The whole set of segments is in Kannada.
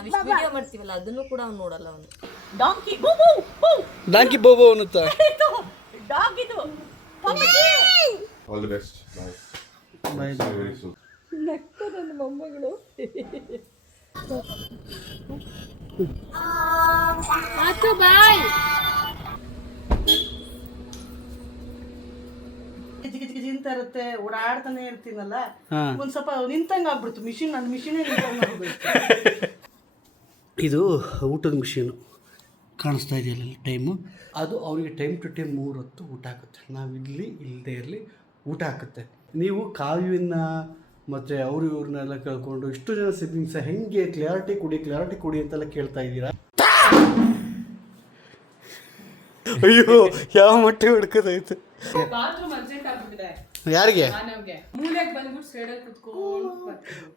ನಾವಿಷ್ಟು ವಿಡಿಯೋ ಮಾಡ್ತೀವಲ್ಲ ಅದನ್ನು ಕೂಡ ಅವ್ನು ನೋಡಲ್ಲ ಅವನು. ಡಾಂಕಿ ಬೂಬು ಬೂ ಡಾಂಕಿ ಬೋಬೋ ಅನ್ನುತ್ತಾ? ಡಾಗ್ ಇದು. All the best. Bye. See you very soon. ನಕ್ಕ ನನ್ನ ಮೊಮ್ಮಗಳು. ಆತು ಬಾಯ್. ಕಿಚಿ ಅಂತ ಇರುತ್ತೆ, ಓಡಾಡ್ತಾನೆ ಇರ್ತೀನಲ್ಲ, ಹಾ. ಒಂದ್ ಸ್ವಲ್ಪ ನಿಂತಂಗ ಆಗ್ಬಿಡ್ತು ಮಿಷಿನ್. ನನ್ನ ಮಿಷಿನೇ ನಿಂತಂಗಾಗ್ಬಿಡ್ತು. ಇದು ಊಟದ ಮಿಷಿನು ಕಾಣಿಸ್ತಾ ಇದೆಯಲ್ಲ ಟೈಮು. ಅದು ಅವನಿಗೆ ಟೈಮ್ ಟು ಟೈಮ್ 3 ಹೊತ್ತು ಊಟ ಹಾಕುತ್ತೆ. ನಾವು ಇಲ್ಲಿ ಇಲ್ಲದೆ ಇರಲಿ ಊಟ ಹಾಕುತ್ತೆ. ನೀವು ಕಾವ್ಯನ ಮತ್ತು ಅವರು ಇವ್ರನ್ನೆಲ್ಲ ಕೇಳ್ಕೊಂಡು ಇಷ್ಟು ಜನ ಸಿಬ್ಲಿಂಗ್ಸ ಹೆಂಗೆ ಕ್ಲಾರಿಟಿ ಕೊಡಿ ಅಂತೆಲ್ಲ ಕೇಳ್ತಾ ಇದ್ದೀರಾ? ಅಯ್ಯೋ ಯಾವ ಮಟ್ಟಿಗೆ ಹುಡ್ಕೋದಾಯ್ತು. ಬಾತ್ರೂಮ್ ಅರ್ಜೆಂಟ್ ಆಗ್ಬಿಟ್ಟಿದೆ ಯಾರಿಗೆ? ನಮ್ಗೆ. ಮೂಲೆಗೆ ಬಂದ್ಬಿಟ್ಟು ಸೈಡಲ್ಲಿ ಕುತ್ಕೊಂಡು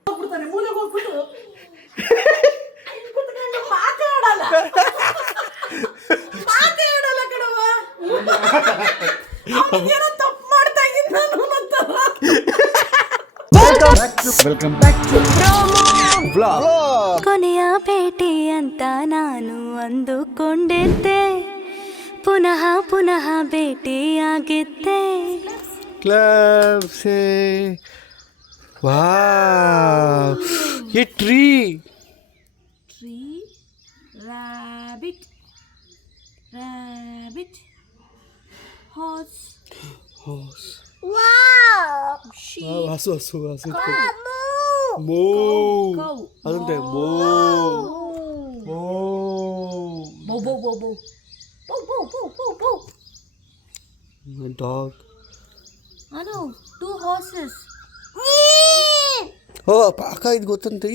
ಹೋಗ್ಬಿಡ್ತಾನೆ. ಮೂಲೆಗೆ ಹೋಗ್ಬಿಟ್ಟು ಕುತ್ಕೊಂಡು ಮಾತಾಡಲ್ಲ ಕಣವ್ವ. ಅವ್ನಿಗೇನೋ ತಪ್ಪು ಮಾಡ್ತಾ ಇದ್ದೀನಿ ನಾನು ಅಂತ. Welcome back to vlog. ಕೊನೆಯ ಭೇಟಿ ಅಂತ ನಾನು ಅಂದುಕೊಂಡಿದ್ದೆ, ಪುನಃ ಭೇಟಿಯಾಗಿದ್ದೆ. ಕ್ಲಬ್ಸೆ ವಾವ್, ये ट्री rabbit horse sheep ಹಸು ಮೋ cow ಅದಂತೆ ಮೋ bow ಡಾಗ್. ano 2 horses ಓ ಅಕ್ಕ ಇದು ಗೊತ್ತಂತೆ.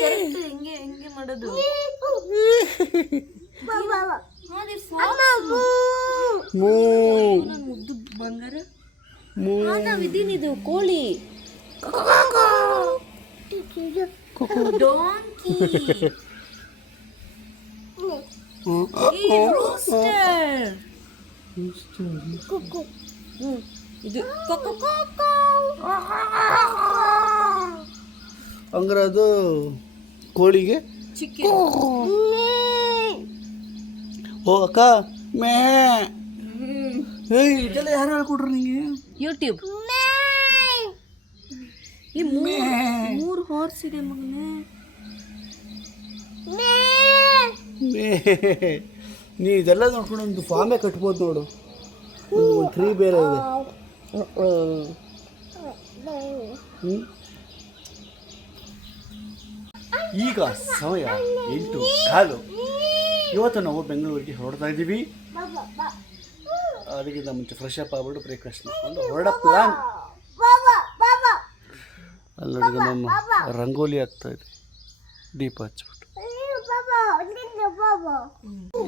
ಕರೆಕ್ಟ್ ಹೆಂಗೆ ಮಾಡೋದು. ಮೂ ಮುದ್ದು ಬಂಗಾರ. ಮೂ ನಾವಿದೀನಿದು ಕೋಳಿ. ಡಾಂಕಿ. ರೋಸ್ಟರ್. ಇದು ಹಂಗಾರೆ ಅದು ಕೋಳಿಗೆ ಚಿಕನ್. ಓ ಅಕ್ಕ ಮೇ ಇದೆಲ್ಲ ಯಾರು ಹೇಳ್ಕೊಟ್ರು ನಿಂಗೆ? ಯೂಟ್ಯೂಬ್. ಈ 3 ಹಾರ್ಸ್ ಇದೆ ಮಗನೇ. ನೀ ಇದೆಲ್ಲ ನೋಡ್ಕೊಂಡು ಒಂದು ಫಾರ್ಮೇ ಕಟ್ಬೋದು ನೋಡು. ಒಂದು ಟ್ರೀ ಬೇರೆ ಇದೆ. ಈಗ ಸಮಯ 8:15. ಇವತ್ತು ನಾವು ಬೆಂಗಳೂರಿಗೆ ಹೊರಡ್ತಾ ಇದ್ದೀವಿ. ಅದಕ್ಕಿಂತ ಮುಂಚೆ ಫ್ರೆಶ್ ಅಪ್ ಆಗ್ಬಿಟ್ಟು ಬ್ರೇಕ್ಫಾಸ್ಟ್ ಮಾಡ್ಕೊಂಡು ಹೊರಡ ಪ್ಲಾನ್. ಅಲ್ಲಿ ನೋಡಿ ನಮ್ಮ ರಂಗೋಲಿ ಆಗ್ತಾ ಇದೆ, ದೀಪ ಹಚ್ಬಿಟ್ಟು.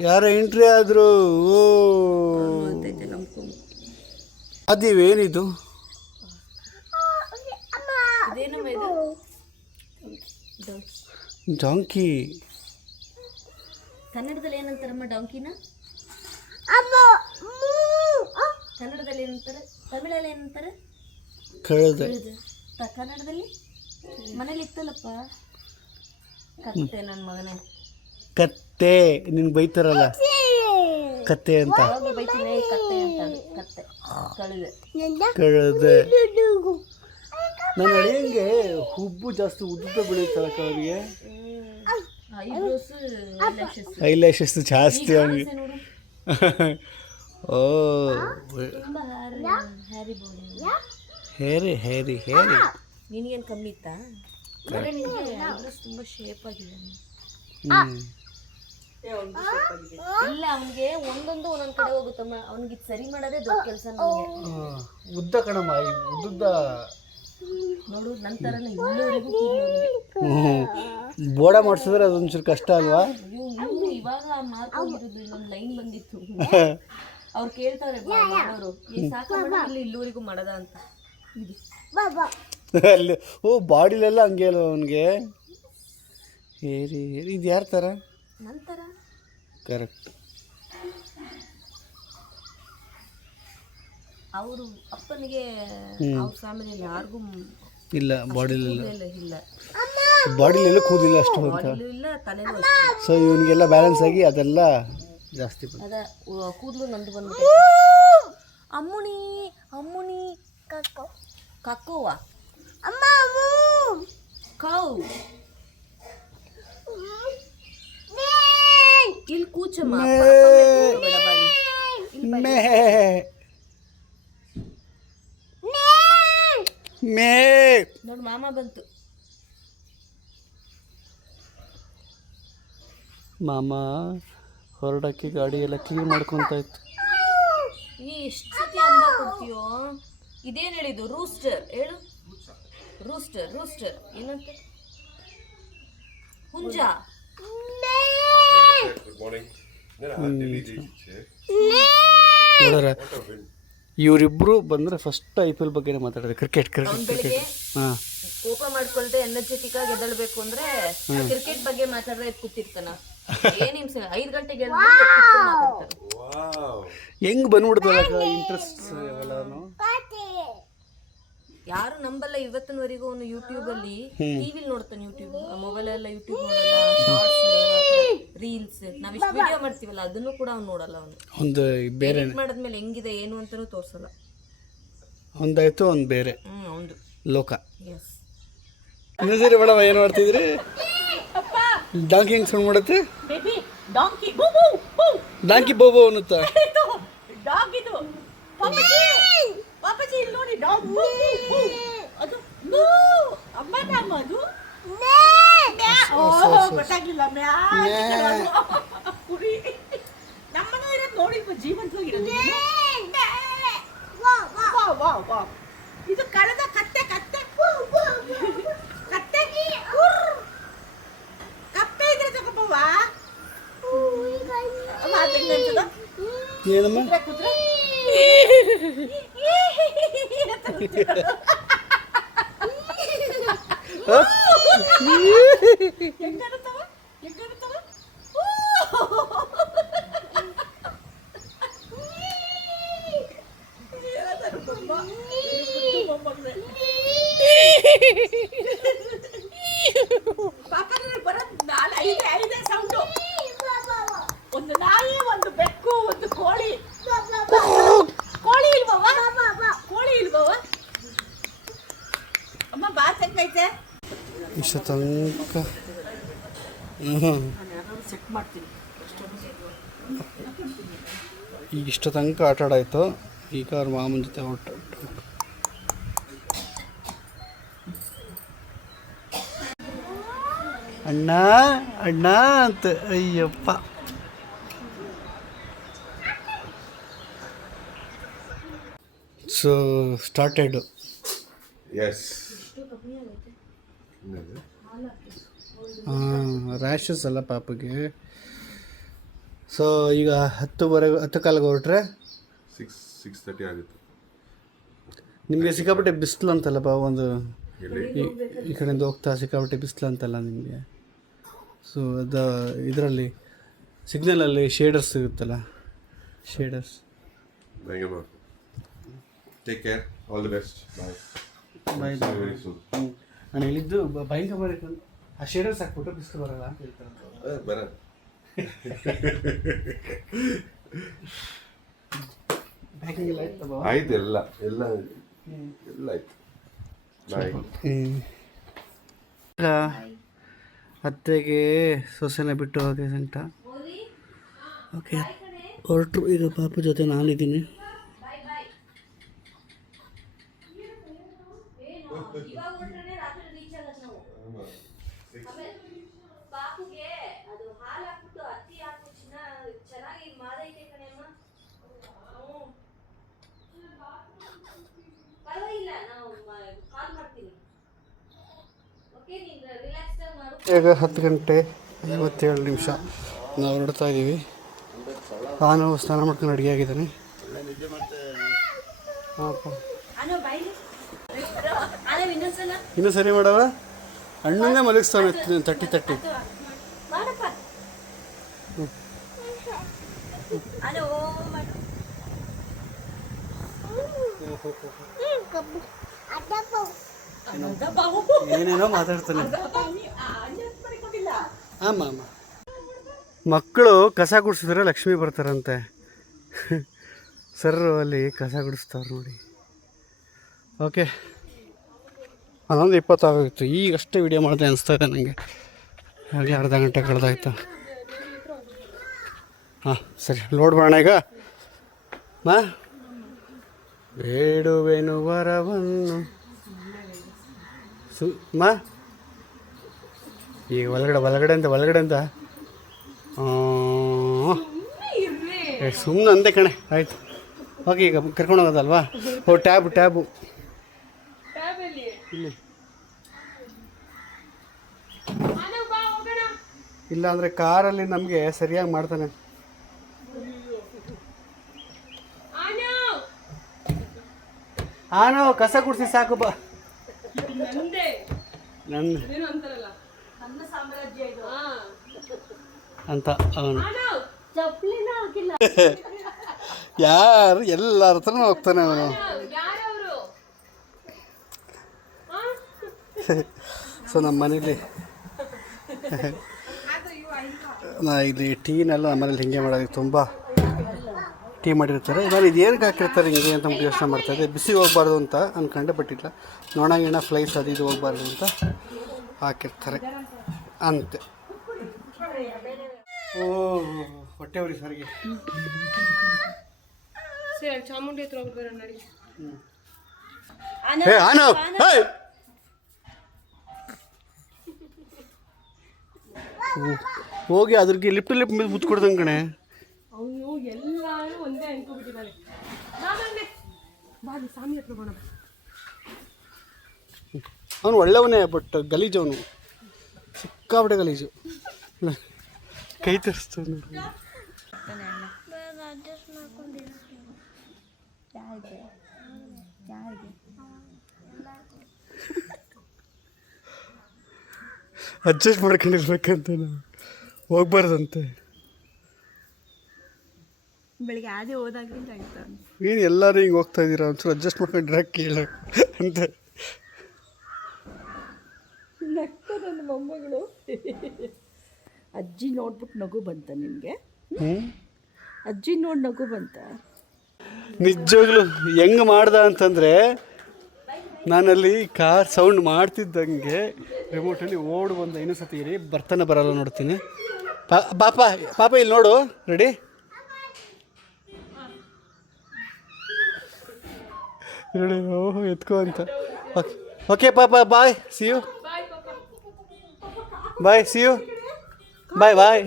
ಯಾರ ಎಂಟ್ರಿ ಆದ್ರು. ಓ ಅದೇವೇನಿದು? ಡಾಂಕಿ. ಕನ್ನಡದಲ್ಲಿ ಏನಂತಾರಮ್ಮ ಡಾಂಕಿನ? ಕನ್ನಡದಲ್ಲಿ ಏನಂತಾರೆ? ತಮಿಳಲ್ಲಿ ಏನಂತಾರೆ? ಕಳೆದೆ. ಕನ್ನಡದಲ್ಲಿ ಮನೇಲಿ ಇತ್ತಲ್ಲಪ್ಪ ಕತ್ತೆ. ನನ್ನ ಮಗನೇ ಕತ್ತೆ. ನಿನ್ಗೆ ಬೈತಾರಲ್ಲ ಕತ್ತೆ ಅಂತ. ಬೈತೀನಿ ಕತ್ತೆ ಅಂತ. ಕತ್ತೆ ಕಳೆದೆ. ನನ್ನ ಅಳಿಯಂಗೆ ಹುಬ್ಬು ಜಾಸ್ತಿ ಉದ್ದ ಬೆಳೆಯುತ್ತಲ್ಲ ಅವರಿಗೆ. ಐಲ್ಯಾಶಸ್ ಜಾಸ್ತಿ ಅವನಿಗೆ. ಓ ಹೇರಿ ನಿನಗೇನು ಕಮ್ಮಿ ಇತ್ತಾ? ತುಂಬ ಶೇಪ್ ಆಗಿದೆ. ಇಲ್ಲ ಅವನಿಗೆ ಒಂದೊಂದು ಒಂದೊಂದು ಕಡೆ ಹೋಗುತ್ತಮ್ಮ. ಅವನಿಗೆ ಸರಿ ಮಾಡೋದೇ ದೊಡ್ಡ ಕೆಲಸ. ಉದ್ದ ಕಣಮ್ಮ, ಉದ್ದ ನೋಡು ನಂತರನೇ ಇಲ್ಲಿವರೆಗೂ ಬೋಡ ಮಾಡಿಸಿದ್ರೆ ಅದೊಂಚೂರು ಕಷ್ಟ ಅಲ್ವಾ? ಇವಾಗ ಮಾರ್ಕೋಗಿರೋದು ಇನ್ನೊಂದು ಲೈನ್ ಬಂದಿತ್ತು. ಅವ್ರು ಕೇಳ್ತಾರೆ ಮಾಡೋರು, ಸಾಕ ಇಲ್ಲಿ ಇಲ್ಲಿವರೆಗೂ ಮಾಡದ ಅಂತ. ಅಲ್ಲಿ ಓ ಬಾಡಿಲೆಲ್ಲ ಹಂಗೆ ಅಲ್ವ ಅವನಿಗೆ. ಹೇರಿ ಇದು ಯಾರ ಥರ? ನಂತರ ಕರೆಕ್ಟ್. ಅವರು ಅಪ್ಪನಿಗೆ ಅವ್ರ ಫ್ಯಾಮಿಲಿಯಲ್ಲಿ ಯಾರಿಗೂ ಇಲ್ಲ ಬಾಡಿಲಿಲ್ಲ ಇಲ್ಲ ಬಾಡಿಲೆಲ್ಲ ಕೂದಿಲ್ಲ ಅಷ್ಟು ಅಂತ. ಬಾಡಿಲೂ ಇಲ್ಲ ತಲೆನೂ ಅಷ್ಟೇ. ಸೊ ಇವನಿಗೆಲ್ಲ ಬ್ಯಾಲೆನ್ಸ್ ಆಗಿ ಅದೆಲ್ಲ ಜಾಸ್ತಿ ಬಂತು. ಅದ ಕೂದಲು ನಂದು ಬಂದ್ಬಿಟ್ಟು ಅಮ್ಮುನಿ ಅಮ್ಮುನಿ ಕಕ್ಕುವ ಕೌ ಇಲ್ಲಿ ಕೂಚಮ್ಮ ಬೇಡ ಬಾಯಿ ಮೇ ಮೇ ನೋಡಿ ಮಾಮ ಬಂತು. ಮಾಮ ಹೊರಡಕ್ಕೆ ಗಾಡಿ ಎಲ್ಲ ಕ್ಲೀನ್ ಮಾಡ್ಕೊತ ಇತ್ತು. ನೀ ಎಷ್ಟು ಸತಿ ಅಂಬ ಕೊಡ್ತೀಯೋ. ಇದೇನು ಹೇಳಿದ್ದು? ರೂಸ್ಟರ್ ಹೇಳು. ರೂಸ್ಟರ್ ರೂಸ್ಟರ್ ಏನಂತ? ಹುಂಜ. ನೋಡ್ರ ಇವರಿಬ್ರು ಬಂದ್ರೆ ಫಸ್ಟ್ IPL ಬಗ್ಗೆನೇ ಮಾತಾಡಿದ್ರೆ ಕ್ರಿಕೆಟ್ ಅವ್ನು ಬೆಳಿಗ್ಗೆ ಹಾಂ ಕೋಪ ಮಾಡ್ಕೊಳ್ದೆ ಎನರ್ಜೆಟಿಕ್ ಆಗಿ ಎದ್ದೇಳ್ಬೇಕು ಅಂದ್ರೆ ಕ್ರಿಕೆಟ್ ಬಗ್ಗೆ ಮಾತಾಡ್ರೆ ಕೂತಿರ್ತಾನ. ಏನ್ ನಿಮಿಷ 5 ಗಂಟೆಗೆ ಎದ್ದು ಮಾತಾಡ್ತಾರೆ. ಹೆಂಗ್ ಬಂದ್ಬಿಡ್ತಲ್ಲ ಇಂಟ್ರೆಸ್ಟ್ ಎಲ್ಲಾನು. ಯಾರು ನಂಬಲ್ಲ ಇವತ್ತಿನವರೆಗೂ ಅವನು ಯೂಟ್ಯೂಬ್ ಅಲ್ಲಿ ಟಿವಿಲಿ ನೋಡ್ತಾನೆ. ಯೂಟ್ಯೂಬ್ ಮೊಬೈಲ್ ಎಲ್ಲ ಯೂಟ್ಯೂಬ್ ನೋಡಲ್ಲ. ಶಾರ್ಟ್ಸ್ ರೀಲ್ಸ್ ನಾವಿಷ್ಟು ವಿಡಿಯೋ ಮಾಡ್ತೀವಲ್ಲ ಅದನ್ನು ಕೂಡ ಅವ್ನು ನೋಡಲ್ಲ. ಅವನು ಒಂದು ಬೇರೆ ಮಾಡಿದ್ಮೇಲೆ ಹೆಂಗಿದೆ ಏನು ಅಂತಾನೂ ತೋರ್ಸಲ್ಲ. ಒಂದಾಯ್ತು ಒಂದು ಬೇರೆ ಒಂದು ಲೋಕ. ಎಸ್ ಇನ್ನೂ ಸರಿ ಮೇಡಮ್ ಏನು ಮಾಡ್ತಿದ್ರಿ? ಡಾಂಕಿ ಹೆಂಗ್ ಸೌಂಡ್ ಮಾಡುತ್ತೆ? ಡಾಂಕಿ ಬೋಬೋ ಅನ್ನುತ್ತಾ? ಪಾಪಜಿ ಇಲ್ಲಿ ನೋಡಿ ಡಾಗ್ ಅದು ಅಮ್ಮ ನಮ್ಮ ಅದು ಗೊತ್ತಾಗ್ಲಿಲ್ಲ ಕುರಿ ನಮ್ಮನ ಇರೋದು ನೋಡಿ ಜೀವಂತವಾಗಿರೋದು. ಇದು ಕಳೆದ ಕತ್ತೆ ಕತ್ತೆ ಕತ್ತೆ ಕಪ್ಪೆ ಇದ್ರೆ ತಗೋಬವ್ವ. ಏನಮ್ಮ ಕುದ್ರೆ ಹೆಂಗತ್ತವ ಹೆಂಗತ್ತವ ಪಾಪ ಬರೋದು ಐದೇ ಸೌಂಡು. ಒಂದು ನಾಯಿ, ಒಂದು ಬೆಕ್ಕು, ಒಂದು ಕೋಳಿ. ಕೋಳಿ ಇಲ್ವವ? ಕೋಳಿ ಇಲ್ವವ? ಅಮ್ಮ ಬಾತ್ ಹೆಂಗೈತೆ? ಇಷ್ಟ ತನಕ ಸೆಟ್ ಮಾಡ್ತೀನಿ. ಈಗ ಇಷ್ಟ ತನಕ ಆಟ ಆಡಾಯ್ತು. ಈಗ ಅವ್ರ ಮಾಮನ ಜೊತೆ ಹೊರಟು ಅಣ್ಣ ಅಣ್ಣ ಅಂತ. Ayyappa so started. Yes rashes ಅಲ್ಲ ಪಾಪಗೆ. ಸೊ ಈಗ 10 ಕಾಲಿಗೆ ಹೊರಟ್ರೆ 6:30 ಆಗುತ್ತೆ. ನಿಮಗೆ ಸಿಕ್ಕಾಪಟ್ಟೆ ಬಿಸಿಲು ಅಂತಲ್ಲಪ್ಪ. ಒಂದು ಈ ಕಡೆಯಿಂದ ಹೋಗ್ತಾ ಸಿಕ್ಕಾಪಟ್ಟೆ ಬಿಸಿಲು ಅಂತಲ್ಲ ನಿಮಗೆ. ಸೊ ಅದು ಇದರಲ್ಲಿ ಸಿಗ್ನಲಲ್ಲಿ ಶೇಡರ್ಸ್ ಸಿಗುತ್ತಲ್ಲ, shaders. Take care, all the best. Bye. Very soon. ನಾನು ಹೇಳಿದ್ದು ಭಯಂಕರ ಬರಬೇಕು. ಆ ಶೇಡರ್ಸ್ ಹಾಕ್ಬಿಟ್ಟು ಬಿಸಿಲು ಬರಲ್ಲ ಅಂತ ಹೇಳ್ತಾರೆ. ಬರ ಪ್ಯಾಕಿಂಗ್ ಎಲ್ಲ ಆಯ್ತು. ಆಯ್ತು, ಎಲ್ಲ ಎಲ್ಲ ಎಲ್ಲ ಆಯ್ತು. ಬಾಯ್. ಈಗ ಅತ್ತೆಗೆ ಸೊಸೆನ ಬಿಟ್ಟು ಹೋಗಿ ಸಂಟ. ಓಕೆ ಹೊರಟರು. ಈಗ ಪಾಪ ಜೊತೆ ನಾನಿದ್ದೀನಿ. ಈಗ 10:57 ನಾವು ಹೊರಡ್ತಾ ಇದ್ದೀವಿ. ನಾನು ಸ್ನಾನ ಮಾಡ್ಕೊಂಡು ಅಡುಗೆ ಆಗಿದ್ದಾನೆ. ಹಾಂ ಇನ್ನೂ ಸರಿ ಮಾಡವ. ಅಣ್ಣನೇ ಮಲಗಿಸ್ತಾನೆ ತಟ್ಟಿ. ಏನೇನೋ ಮಾತಾಡ್ತಾನೆ. ಆಮ ಆಮ ಮಕ್ಕಳು ಕಸ ಗುಡಿಸಿದ್ರೆ ಲಕ್ಷ್ಮಿ ಬರ್ತಾರಂತೆ. ಸರ್ ಅಲ್ಲಿ ಕಸ ಗುಡಿಸ್ತಾವ್ರು ನೋಡಿ. ಓಕೆ 11:20 ಆಗೋಗಿತ್ತು. ಈಗಷ್ಟೇ ವಿಡಿಯೋ ಮಾಡಿದೆ ಅನಿಸ್ತಾ ಇದೆ ನನಗೆ. ಹಾಗೆ ಅರ್ಧ ಗಂಟೆ ಕಳೆದಾಯ್ತು. ಹಾಂ ಸರಿ, ಲೋಡ್ ಮಾಡೋಣ ಈಗ. ಬೇಡುವೆನು ವರವನ್ನು ಈಗ ಒಳಗಡೆಯಿಂದ ಸುಮ್ಮನೆ ಅಂದೆ ಕಣೆ. ಆಯಿತು, ಓಕೆ. ಈಗ ಕರ್ಕೊಂಡು ಹೋಗೋದಲ್ವಾ? ಟ್ಯಾಬು ಇಲ್ಲಿ ಇಲ್ಲ ಅಂದರೆ ಕಾರಲ್ಲಿ ನಮಗೆ ಸರಿಯಾಗಿ ಮಾಡ್ತಾನೆ. ಆನೋ ಕಸ ಗುಡಿಸಿ ಸಾಕು ಬಾ. ಅಂತ ಅವನು ಯಾರು ಎಲ್ಲರ ಹತ್ರನೂ ಹೋಗ್ತಾನೆ ಅವನು. ಸೊ ನಮ್ಮ ಮನೇಲಿ ಇಲ್ಲಿ ಟೀನೆಲ್ಲ ನಮ್ಮನೇಲಿ ಹಿಂಗೆ ಮಾಡೋದು, ತುಂಬ ಟೀ ಮಾಡಿರ್ತಾರೆ. ನಾನು ಇದೇನಕ್ಕೆ ಹಾಕಿರ್ತಾರೆ ಹಿಂಗೆ ಅಂತ ಯೋಚನೆ ಮಾಡ್ತಾಯಿದ್ದೆ. ಬಿಸಿ ಹೋಗ್ಬಾರ್ದು ಅಂತ ಅಂದ್ಕೊಂಡೆ, ಬಟ್ ಇಲ್ಲ, ನೊಣ ಫ್ಲೈಸ್ ಅದು ಇದು ಹೋಗ್ಬಾರ್ದು ಅಂತ ಹಾಕಿರ್ತಾರೆ ಅಂತೆ. ಓ ಹೊಟ್ಟೆ ಉರಿ ಸರಿಗೆ. ಚಾಮುಂಡಿ ಹತ್ರ ಹೋಗ್ಬಾರ ನಡಿ. ಹೋಗಿ ಅದ್ರಿಗೆ ಲಿಫ್ಟ್ ಮೇಲೆ ಮುತ್ತು ಕೊಡ್ದಂಗೆ ಕಣೆ. ಅವನು ಎಲ್ಲರೂ ಒಂದೇ ಅನ್ಕೋಬಿಟ್ಟಿದ್ದಾರೆ. ಸ್ವಾಮಿ ಹತ್ರ ಹೋಗೋಣ. ಅವನು ಒಳ್ಳೆಯವನೇ, ಬಟ್ ಗಲೀಜು. ಅವನು ಸಿಕ್ಕಾಬಿಟ್ಟೆ ಗಲೀಜು. ಕೈ ತರಿಸ್ತು ನೋಡಿ. ಅಡ್ಜಸ್ಟ್ ಮಾಡ್ಕೊಂಡಿರ್ಬೇಕಂತ ನಾವು ಹೋಗ್ಬಾರ್ದಂತೆ. ಬೆಳಿಗ್ಗೆ ಅದೇ ಹೋದಾಗ್ಲಿಂದ ಆಯ್ತು. ಏನು ಎಲ್ಲರೂ ಹಿಂಗೆ ಹೋಗ್ತಾ ಇದ್ದೀರಾ, ಒಂಚೂರು ಅಡ್ಜಸ್ಟ್ ಮಾಡ್ಕೊಂಡ್ರೆ ಕೇಳ ಅಂತ ನನ್ನ ಮೊಮ್ಮಗಳು. ಅಜ್ಜಿ ನೋಡ್ಬಿಟ್ಟು ನಗು ಬಂತ ನಿಮಗೆ? ಅಜ್ಜಿ ನೋಡಿ ನಗು ಬಂತ? ನಿಜವಾಗ್ಲು ಹೆಂಗೆ ಮಾಡ್ದ ಅಂತಂದರೆ, ನಾನಲ್ಲಿ ಕಾರ್ ಸೌಂಡ್ ಮಾಡ್ತಿದ್ದಂಗೆ ರಿಮೋಟಲ್ಲಿ ಓಡು ಬಂದ. ಇನ್ನೂ ಸತಿ ಇರಿ, ಬರ್ತಾನೆ ಬರಲ್ಲ ನೋಡ್ತೀನಿ. ಪಾಪ ಇಲ್ಲಿ ನೋಡು, ರೆಡಿ? ರೆಡಿ? ಓಹೋ ಎತ್ಕೋ ಅಂತ. ಓಕೆ ಪಾಪ, bye, see you. Bye, see you. Bye.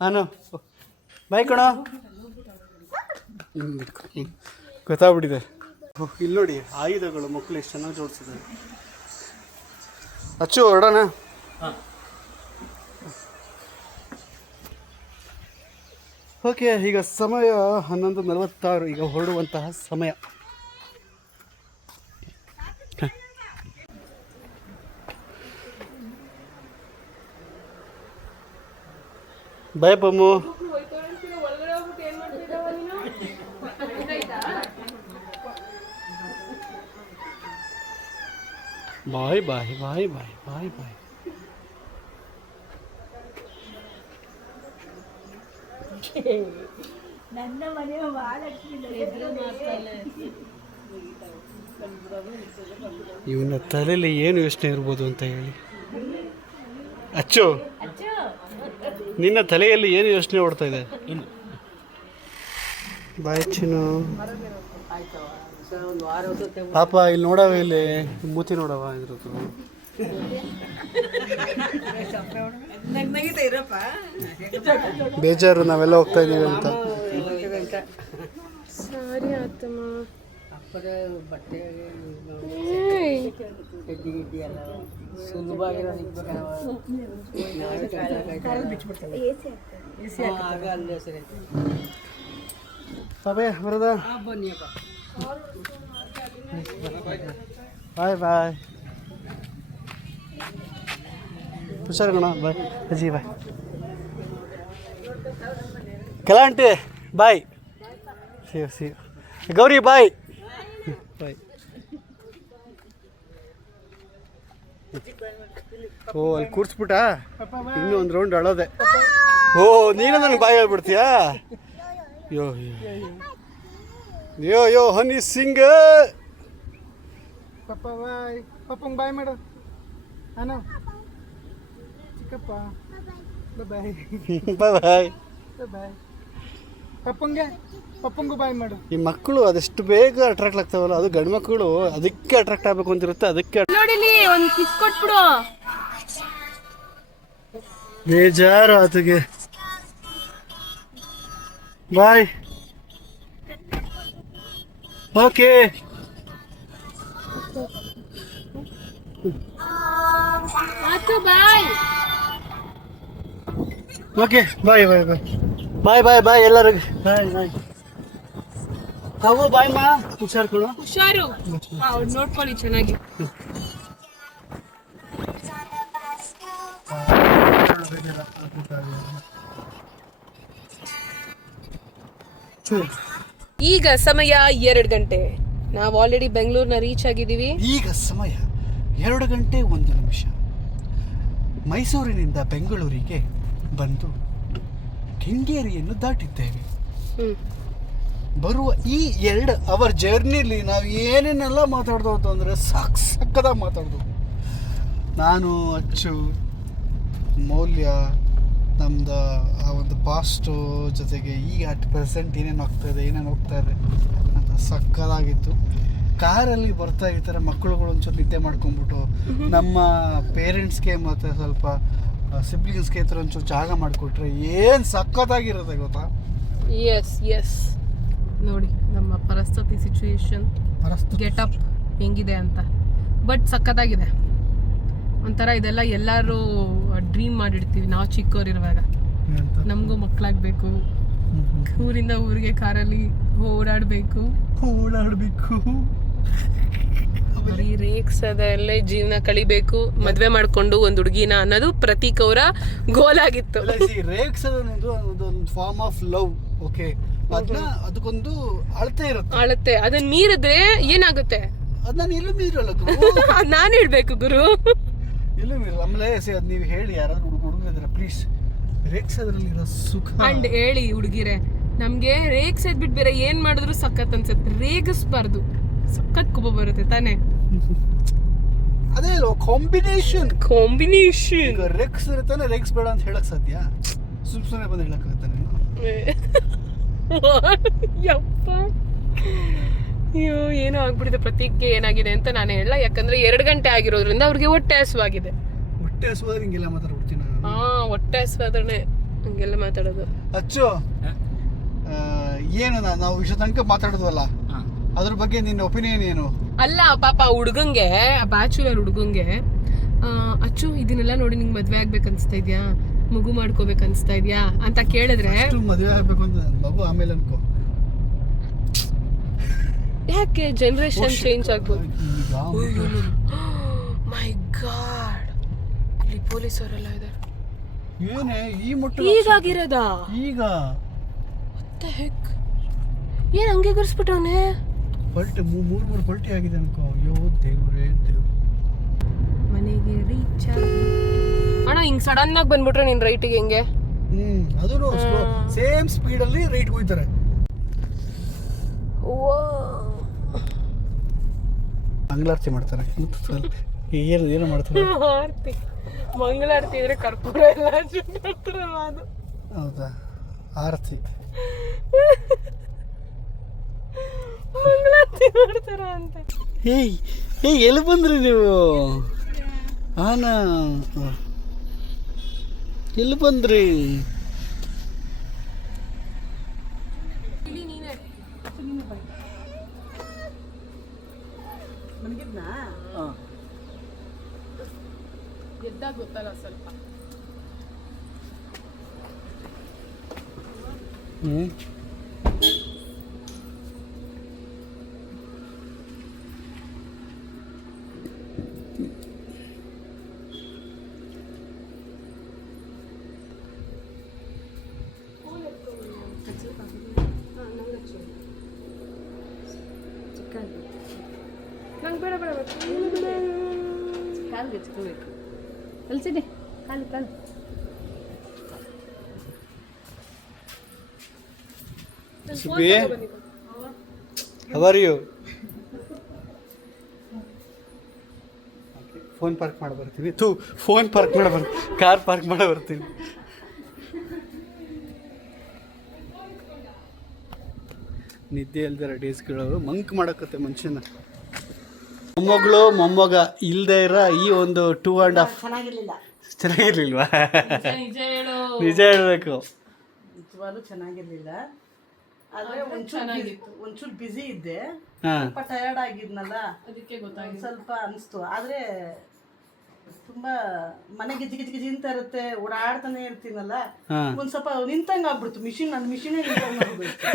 ಹಾನು ಬಾಯ್ ಕಣೋ. ಗೊತ್ತಾಗ್ಬಿಟ್ಟಿದೆ. ಇಲ್ಲಿ ನೋಡಿ ಆಯುಧಗಳು ಮಕ್ಕಳು ಎಷ್ಟು ಚೆನ್ನಾಗಿ ಜೋಡಿಸಿದ್ದಾರೆ. ಅಚ್ಚು ಹೊರಡೋಣ. ಓಕೆ, ಈಗ ಸಮಯ 11:46. ಈಗ ಹೊರಡುವಂತಹ ಸಮಯ. ಬಾಯ್ ಪಮ್ಮು. ಬಾಯ್ ಬಾಯ್ ಬಾಯ್ ಬಾಯ್ ಬಾಯ್ ಬಾಯ್. ನನ್ನ ಮನೆಯ ಮಹಾಲಕ್ಷ್ಮಿ ಇವನ ತಲೆಯಲ್ಲಿ ಏನು ಯೋಚನೆ ಇರ್ಬೋದು ಅಂತ ಹೇಳಿ. ಅಚ್ಚು, ನಿನ್ನ ತಲೆಯಲ್ಲಿ ಏನು ಯೋಚನೆ ಓಡ್ತಾ ಇದೆ? ಬಾಯ್ ಚಿನ್ನು. ಪಾಪ ಇಲ್ಲಿ ನೋಡವ, ಇಲ್ಲಿ ಮೂತಿ ನೋಡವ ಇದ್ರದ್ದು. ಬೇಜಾರು ನಾವೆಲ್ಲ ಹೋಗ್ತಾ ಇದೀವಿ ಅಂತ. ಸಾರಿ ಆತಮ್ಮ. ಬಾಬೆ ಬರೋದ? ಬಾಯ್ ಬಾಯ್. ಹುಷಾರ್ಗಣ. ಬಾಯ್ ಅಜ್ಜಿ. ಬಾಯ್ ಕಲಾಂಟಿ. ಬಾಯ್. ಸಿ ಗೌರಿ ಬಾಯ್ ಬಾಯ್. ಓ ಅಲ್ಲಿ ಕೂರ್ಸ್ಬಿಟ್ಟ ಇನ್ನೂ ಒಂದು ರೌಂಡ್ ಅಳೋದೆ. ಓ ನೀನು ನನಗೆ ಬಾಯ್ ಹೇಳ್ಬಿಡ್ತೀಯಾ? ಯೋ ಯೋ ಯೋ ಹನಿ ಸಿಂಗ್. ಪಪ್ಪ ಬಾಯ್. ಪಪ್ಪಂಗೆ ಬಾಯ್ ಮಾಡು. ಅಣ್ಣ ಚಿಕ್ಕಪ್ಪ ಬಾಯ್ ಬಾಯ್ ಬಾಯ್ ಬಾಯ್. ಪಪ್ಪಂಗೂ ಬಾಯ್ ಮಾಡು. ಈ ಮಕ್ಕಳು ಅದೆಷ್ಟು ಬೇಗ ಅಟ್ರಾಕ್ಟ್ ಆಗ್ತಾವಲ್ಲ, ಅದು ಗಂಡು ಮಕ್ಕಳು ಅದಕ್ಕೆ ಅಟ್ರಾಕ್ಟ್ ಆಗಬೇಕು ಅಂತಿರುತ್ತೆ. ಅದಕ್ಕೆ ನೋಡಿಲಿ ಒಂದು ಕಿಸ್ ಕೊಟ್ಬಿಡು. ಬೇಜಾರು ಆತಗೆ. ಬಾಯ್. Okay bye. ಓಕೆ ಬಾಯ್ ಬಾಯ್ ಬಾಯ್ ಬಾಯ್ ಬಾಯ್ ಬಾಯ್ ಎಲ್ಲರಿಗೂ ಬಾಯ್ ಬಾಯ್. ತಾವು ಬಾಯ್ ಮಾ. ಹುಷಾರು ಕೊಡು. ಹುಷಾರು. ಅವ್ರು ನೋಡ್ಕೊಳ್ಳಿ ಚೆನ್ನಾಗಿ. ಈಗ ಸಮಯ 2 ಗಂಟೆ. ನಾವು ಆಲ್ರೆಡಿ ಬೆಂಗಳೂರನ್ನ ರೀಚ್ ಆಗಿದ್ದೀವಿ. ಈಗ ಸಮಯ 2 ಗಂಟೆ 1 ನಿಮಿಷ. ಮೈಸೂರಿನಿಂದ ಬೆಂಗಳೂರಿಗೆ ಬಂದು ಕೆಂಗೇರಿಯನ್ನು ದಾಟಿದ್ದೇವೆ. ಬರುವ ಈ 2 ಅವರ್ ಜರ್ನಿಲಿ ನಾವು ಏನೇನೆಲ್ಲ ಮಾತಾಡ್ದೋ ಅಂದರೆ ಸಕ್ಕದಾಗಿ ಮಾತಾಡ್ದು. ನಾನು ಅಚ್ಚು ಮೌಲ್ಯ ನಮ್ಮದು ಆ ಒಂದು ಪಾಸ್ಟು ಜೊತೆಗೆ ಈಗ ಅಟ್ ಪ್ರೆಸೆಂಟ್ ಏನೇನು ಹೋಗ್ತಾ ಇದೆ ಅಂತ ಸಕ್ಕದಾಗಿತ್ತು. ಕಾರಲ್ಲಿ ಬರ್ತಾ ಇರ್ತಾರೆ ಮಕ್ಕಳುಗಳು ಒಂಚೂರು ನಿದ್ದೆ ಮಾಡ್ಕೊಂಡ್ಬಿಟ್ಟು ನಮ್ಮ ಪೇರೆಂಟ್ಸ್ಗೆ ಮತ್ತು ಸ್ವಲ್ಪ ಸಿಬ್ಲಿಂಗ್ಸ್ಗೆ ಹತ್ರ ಒಂಚೂರು ಜಾಗ ಮಾಡಿಕೊಟ್ರೆ ಏನು ಸಕ್ಕತ್ತಾಗಿರುತ್ತೆ ಗೊತ್ತಾ. ಎಸ್ ನೋಡಿ ನಮ್ಮ ಪರಿಸ್ಥಿತಿ ಸಿಚುಯೇಷನ್ ಗೆಟಪ್ ಹೆಂಗಿದೆ ಅಂತ. ಬಟ್ ಸಕ್ಕತ್ತಾಗಿದೆ ಒಂಥರ. ಇದೆಲ್ಲ ಎಲ್ಲರೂ ಡ್ರೀಮ್ ಮಾಡಿರ್ತೀವಿ ನಾವು ಚಿಕ್ಕವರಿರುವಾಗ. ನಮಗೂ ಮಕ್ಕಳಾಗಬೇಕು, ಊರಿಂದ ಊರಿಗೆ ಕಾರಲ್ಲಿ ಓಡಾಡಬೇಕು. ಬರೀ ರೇಕ್ಸದಲ್ಲೇ ಜೀವನ ಕಳಿಬೇಕು, ಮದ್ವೆ ಮಾಡ್ಕೊಂಡು ಒಂದು ಹುಡುಗಿನ ಅನ್ನೋದು ಪ್ರತೀಕ್ ಅವರ ಗೋಲ್ ಆಗಿತ್ತು. ರೇಕ್ಸ್ ಅನ್ನೋದು ಒಂದು ಫಾರ್ಮ್ ಆಫ್ ಲವ್. ಓಕೆ, ಅದಕ್ಕೊಂದು ಅಳತೆ ಅದನ್ನ ಮೀರಿದ್ರೆ ಏನಾಗುತ್ತೆ ಅದು ನಾನು ಎಲ್ಲೂ ಮೀರಲ್ಲ ಗುರು. ನಾನು ಹೇಳ್ಬೇಕು ಗುರು, ಎಲ್ಲೂ ಮೀರಲ್ಲ. ಆಮೇಲೆ ಅದು ನೀವು ಹೇಳಿ ಯಾರಾದ್ರೂ ಹುಡುಗರಿದ್ರೆ ಪ್ಲೀಸ್ ರೇಕ್ಸ್ ಅದರಲ್ಲಿರೋ ಸುಖ ಅಂಡ್ ಹೇಳಿ ಹುಡುಗಿರೆ, ನಮ್ಗೆ ರೇಕ್ಸ್ ಎದ್ಬಿಟ್ಟು ಬೇರೆ ಏನ್ ಮಾಡಿದ್ರು ಸಖತ್ ಅನ್ಸುತ್ತೆ. ರೇಗಿಸ್ಬಾರ್ದು, ಸಖತ್ ಕೋಪ ಬರುತ್ತೆ ತಾನೇ. ಅದೇ ಅಲ್ವ ಕಾಂಬಿನೇಷನ್. ಕಾಂಬಿನೇಷನ್ ರೇಕ್ಸ್ ಇರ್ತಾನೆ, ರೇಕ್ಸ್ ಬೇಡ ಅಂತ ಹೇಳಕ್ ಸಾಧ್ಯ? ಸುಮ್ಮನೆ ಬಂದು ಹೇಳಕ್ಕಾಗತ್ತ ನೀನು? ಯಪ್ಪ, ಅಯ್ಯೋ ಏನೋ ಆಗ್ಬಿಟ್ಟಿದೆ. ಪ್ರತೀಕ್ಗೆ ಏನಾಗಿದೆ ಅಂತ ನಾನು ಹೇಳಲ್ಲ, ಯಾಕಂದ್ರೆ 2 ಗಂಟೆ ಆಗಿರೋದ್ರಿಂದ ಅವ್ರಿಗೆ ಹೊಟ್ಟೆ ಹಸುವಾಗಿದೆ. ಹೊಟ್ಟೆ ಹಸುವಾದ್ರೆ ಹಿಂಗೆಲ್ಲ ಮಾತಾಡ್ಬಿಡ್ತೀನಿ ನಾನು. ಹೊಟ್ಟೆ ಹಸುವಾದ್ರೆ ಹಂಗೆಲ್ಲ ಮಾತಾಡೋದು. ಅಚ್ಚು, ಏನು ನಾವು ಇಷ್ಟ ತನಕ ಮಾತಾಡಿದ್ವಲ್ಲ, ಅದ್ರ ಬಗ್ಗೆ ನಿನ್ನ ಒಪಿನಿಯನ್ ಏನು? ಅಲ್ಲ ಪಾಪ ಹುಡುಗಂಗೆ, ಬ್ಯಾಚುಲರ್ ಹುಡುಗಂಗೆ, ಅಚ್ಚು ಇದನ್ನೆಲ್ಲ ನೋಡಿ ನಿಂಗೆ ಮದ್ವೆ ಆಗ್ಬೇಕು ಅನ್ಸ್ತಾ ಇದ್ಯಾ, ಮಗು ಮಾಡ್ಕೋಬೇಕು ಅನ್ಸ್ತಾ ಇದ್ಯಾ ಅಂತ ಕೇಳಿದ್ರೆ, ಮದುವೆ ಆಗ್ಬೇಕು ಅಂತ ಮಗು ಆಮೇಲೆ ಅನ್ಕೋ. ಯಾಕೆ ಜನರೇಷನ್ ಚೇಂಜ್ ಆಗ್ಬೋದು. ಮೈ ಗಾಡ್, ಇಲ್ಲಿ ಪೊಲೀಸ್ ಅವರೆಲ್ಲ ಇದ್ದಾರೆ. ಏನೇ ಈ ಮುಟ್ಟ ಈಗಾಗಿರೋದಾ? ಈಗ ಹೆಕ್ ಏನ್ ಹಂಗೆ ಗುರ್ಸ್ಬಿಟ್ಟವನೆ? ಪಲ್ಟಿ 3 ಪಲ್ಟಿ ಆಗಿದೆ ಅನ್ಕೋ. ಅಯ್ಯೋ ದೇವ್ರೇ ದೇವ್ರು. ಮನೆಗೆ ರೀಚ್ ಅಣ್ಣ, ಹಿಂಗ್ ಸಡನ್ ಆಗಿ ಬಂದ್ಬಿಟ್ರೆ ನೀನ್ ರೈಟಿಗೆ ಹೆಂಗೆ? ಅದೂ ಸೇಮ್ ಸ್ಪೀಡಲ್ಲಿ ರೈಟ್ ಹೋಗ್ತಾರೆ. ಮಂಗಳಾರತಿ ಮಾಡ್ತಾರೆ. ಏನು ಮಾಡ್ತಾರೆ? ಆರತಿ, ಮಂಗಳಾರತಿ ಇದ್ರೆ ಕರ್ಪೂರ ಎಲ್ಲ ಹಚ್ಚಿರ್ತಾರಲ್ಲ ಅದು. ಹೌದಾ? ಆರತಿ ಮಂಗಳಾರತಿ ಮಾಡ್ತಾರ ಅಂತ. ಏಯ್ ಎಲ್ಲಿ ಬಂದ್ರಿ ನೀವು? ಎಲ್ಲಿ ಬಂದ್ರಿ? ಎದ್ದಾಗ ಗೊತ್ತಲ್ಲ ಸ್ವಲ್ಪ. ಕಾಲ್ಗೆ ಹಚ್ಕೋಬೇಕು ಕಲ್ಸಿನಿ ಕಾಲು ಕಾಲು ಸುಬ್ಬಿ how are you? Phone park ಮಾಡಿ ಬರ್ತೀನಿ. ಫೋನ್ ಪಾರ್ಕ್ ಮಾಡಿ ಬರ್ತೀನಿ, ಕಾರ್ ಪಾರ್ಕ್ ಮಾಡಿ ಬರ್ತೀನಿ. ನಿದ್ದೆ ಇಲ್ದಿರ ಡೇಸ್ಗಳು ಮಂಕ್ ಮಾಡಕತ್ತೆ ಮನುಷ್ಯನ. ಮೊಮ್ಮಗಳು ಮೊಮ್ಮಗ ಇಲ್ಲದೆ ಇರೋ ಈ ಒಂದು 2.5 ಚೆನ್ನಾಗಿರ್ಲಿಲ್ವಾ? ನಿಜ ಹೇಳು. ನಿಜ ಹೇಳ್ಬೇಕು, ನಿಜವಾಗ್ಲೂ ಚೆನ್ನಾಗಿರ್ಲಿಲ್ಲ. ಆದರೆ ಒಂಚೂರು ಬ್ಯುಸಿ ಇದ್ದೆ, ಹಾಂ ಸ್ವಲ್ಪ ಟಯರ್ಡ್ ಆಗಿದ್ನಲ್ಲ, ಅದಕ್ಕೆ ಗೊತ್ತಾಗಿದೆ. ಸ್ವಲ್ಪ ಅನಿಸ್ತು. ಆದರೆ ತುಂಬ ಮನೆ ಗಿಜಿ ಗಿಜಿ ಗಿಜಿ ಅಂತ ಇರುತ್ತೆ, ಓಡಾಡ್ತಾನೆ ಇರ್ತೀನಲ್ಲ, ಹಾಂ ಒಂದು ಸ್ವಲ್ಪ ನಿಂತಂಗೆ ಆಗ್ಬಿಡ್ತು. ನನ್ನ ಮಿಷಿನೇ ನಿಂತಂಗೆ ಆಗ್ಬಿಡ್ತು.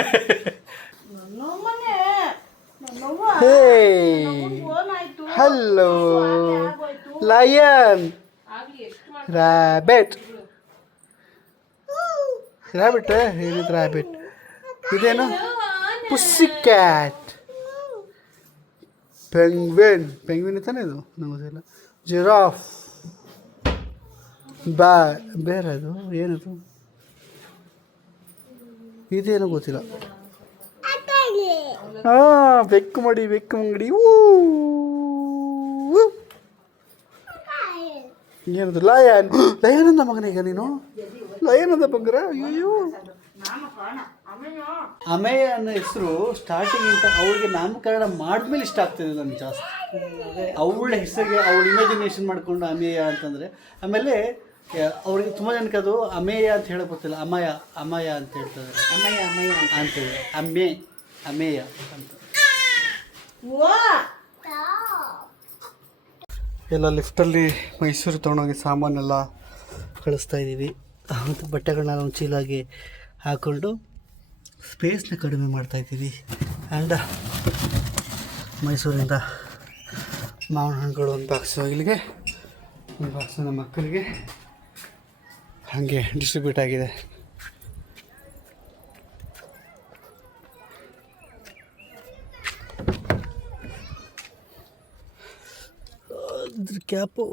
ನಮ್ಮನೆ ಫೋನ್ ಆಯಿತು, ಹಲೋ ಲಯನ್ ರ್ಯಾಬಿಟ್ ರ್ಯಾಬಿಟ್ ಏನಿದು ರ್ಯಾಬಿಟ್? ಇದೇನು? ಪುಸ್ಸಿ ಕ್ಯಾಟ್, ಪೆಂಗ್ವಿನ್ ತಾನೇ ಇದು? ನಮಗೆಲ್ಲ ಜಿರಾಫ್, ಬೇರೆ ಅದು ಏನದು? ಇದೇನು ಗೊತ್ತಿಲ್ಲ. ಹಾಂ, ಬೆಕ್ಕು ಮಂಗಡಿ. ಏನದು? ಲಯನ್ ಅಂದ ಮಗನ. ಈಗ ನೀನು ಲಯನ್ ಅಂದ ಬಂಗ್ರ? ಅಯ್ಯೋ, ಅಮೇಯ ಅನ್ನೋ ಹೆಸರು ಸ್ಟಾರ್ಟಿಂಗ್ ಅಂತ ಅವಳಿಗೆ ನಾಮಕರಣ ಮಾಡಿದ್ಮೇಲೆ ಇಷ್ಟ ಆಗ್ತಿದೆ ನನಗೆ ಜಾಸ್ತಿ. ಅವಳ ಹೆಸರಿಗೆ ಅವಳು ಇಮ್ಯಾಜಿನೇಷನ್ ಮಾಡಿಕೊಂಡು ಅಮೇಯ ಅಂತಂದರೆ, ಆಮೇಲೆ ಅವ್ರಿಗೆ ತುಂಬ ಜನಕ್ಕೆ ಅದು ಅಮೇಯ ಅಂತ ಹೇಳೋಕೆ ಗೊತ್ತಿಲ್ಲ, ಅಮಯ ಅಂತ ಹೇಳ್ತಾರೆ. ಅಮಯ ಅಂತೇಳಿ ಅಮೇಯ ಅಂತ. ಎಲ್ಲ ಲಿಫ್ಟಲ್ಲಿ ಮೈಸೂರು ತೊಗೊಂಡೋಗಿ ಸಾಮಾನೆಲ್ಲ ಕಳಿಸ್ತಾ ಇದ್ದೀವಿ. ಮತ್ತು ಬಟ್ಟೆಗಳನ್ನ ಒಂದು ಚೀಲಾಗಿ ಹಾಕ್ಕೊಂಡು ಸ್ಪೇಸ್ನ ಕಡಿಮೆ ಮಾಡ್ತಾಯಿದ್ದೀವಿ. ಆ್ಯಂಡ್ ಮೈಸೂರಿಂದ ಮಾವಿನ ಹಣ್ಣುಗಳು ಒಂದು ಬಾಕ್ಸು ಇಲ್ಲಿಗೆ, ಒಂದು ಬಾಕ್ಸು ನಮ್ಮ ಮಕ್ಕಳಿಗೆ ಹಾಗೆ ಡಿಸ್ಟ್ರಿಬ್ಯೂಟ್ ಆಗಿದೆ. ಕ್ಯಾಪು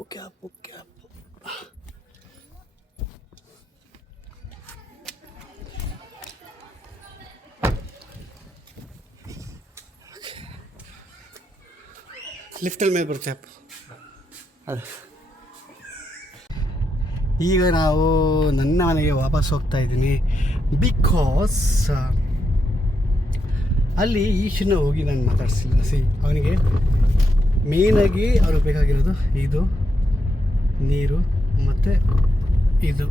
ಲಿಫ್ಟಲ್ಲಿ ಮೇಲೆ ಬರುತ್ತೆ ಆ್ಯಪ್ ಅದು. ಈಗ ನಾವು ನನ್ನ ಮನೆಗೆ ವಾಪಸ್ ಹೋಗ್ತಾ ಇದ್ದೀನಿ. ಬಿಕಾಸ್ ಅಲ್ಲಿ ಈಶನ್ನ ಹೋಗಿ ನಾನು ಮಾತಾಡ್ಸಿಲ್ಲ. ಅವನಿಗೆ ಮೇಯ್ನಾಗಿ ಅವ್ರಿಗೆ ಬೇಕಾಗಿರೋದು ಇದು ನೀರು ಮತ್ತು ಇದು.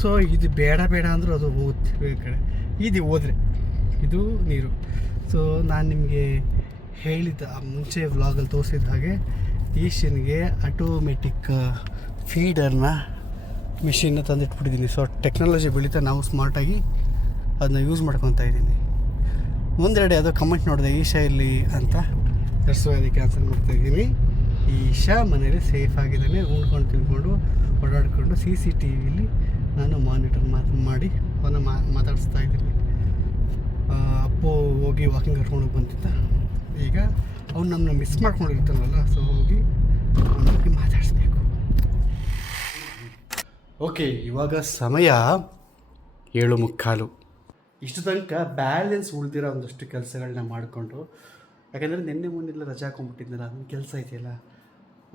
ಸೊ ಇದು ಬೇಡ ಅಂದರೂ ಅದು ಹೋಗುತ್ತೆ ಬೇರೆ ಕಡೆ. ಇದು ಹೋದರೆ ಇದು ನೀರು. ಸೊ ನಾನು ನಿಮಗೆ ಹೇಳಿದ್ದ ಮುಂಚೆ ವ್ಲಾಗಲ್ಲಿ ತೋರಿಸಿದ ಹಾಗೆ ಈಶನ್ಗೆ ಆಟೋಮೆಟಿಕ್ ಫೀಡರ್ನ ಮಿಷಿನ್ನ ತಂದಿಟ್ಬಿಟ್ಟಿದ್ದೀನಿ. ಸೊ ಟೆಕ್ನಾಲಜಿ ಬೆಳೀತಾ ನಾವು ಸ್ಮಾರ್ಟಾಗಿ ಅದನ್ನ ಯೂಸ್ ಮಾಡ್ಕೊತಾ ಇದ್ದೀನಿ. ಒಂದೆರಡು ಯಾವುದೋ ಕಮೆಂಟ್ ನೋಡಿದೆ ಈಶಾ ಇಲ್ಲಿ ಅಂತ, ಅದಕ್ಕೆ ಕ್ಯಾನ್ಸಲ್ ಮಾಡ್ತಾಯಿದ್ದೀನಿ. ಈಶಾ ಮನೇಲಿ ಸೇಫ್ ಆಗಿದ್ದಾನೆ, ಉಣ್ಕೊಂಡು ತಿನ್ಕೊಂಡು ಓಡಾಡಿಕೊಂಡು CCTVಲಿ ನಾನು ಮಾನಿಟರ್ ಮಾಡಿ ಅವನ್ನ ಮಾತಾಡಿಸ್ತಾ ಇದ್ದೀನಿ. ಅಪ್ಪು ಹೋಗಿ ವಾಕಿಂಗ್ ಕರ್ಕೊಂಡು ಬಂದಿದ್ದ. ಈಗ ಅವ್ನು ನಮ್ಮನ್ನ ಮಿಸ್ ಮಾಡ್ಕೊಂಡಿರ್ತಾನಲ್ಲ, ಸೊ ಹೋಗಿ ಅವನಿಗೆ ಮಾತಾಡಿಸ್ಬೇಕು. ಓಕೆ, ಇವಾಗ ಸಮಯ 7:45. ಇಷ್ಟು ತನಕ ಬ್ಯಾಲೆನ್ಸ್ ಉಳಿದಿರೋ ಒಂದಷ್ಟು ಕೆಲಸಗಳನ್ನ ಮಾಡಿಕೊಂಡು, ಯಾಕಂದರೆ ನಿನ್ನೆ ಮೊನ್ನೆಲ್ಲ ರಜೆ ಹಾಕೊಂಡ್ಬಿಟ್ಟಿದ್ನಲ್ಲ, ಅದೊಂದು ಕೆಲಸ ಇದೆಯಲ್ಲ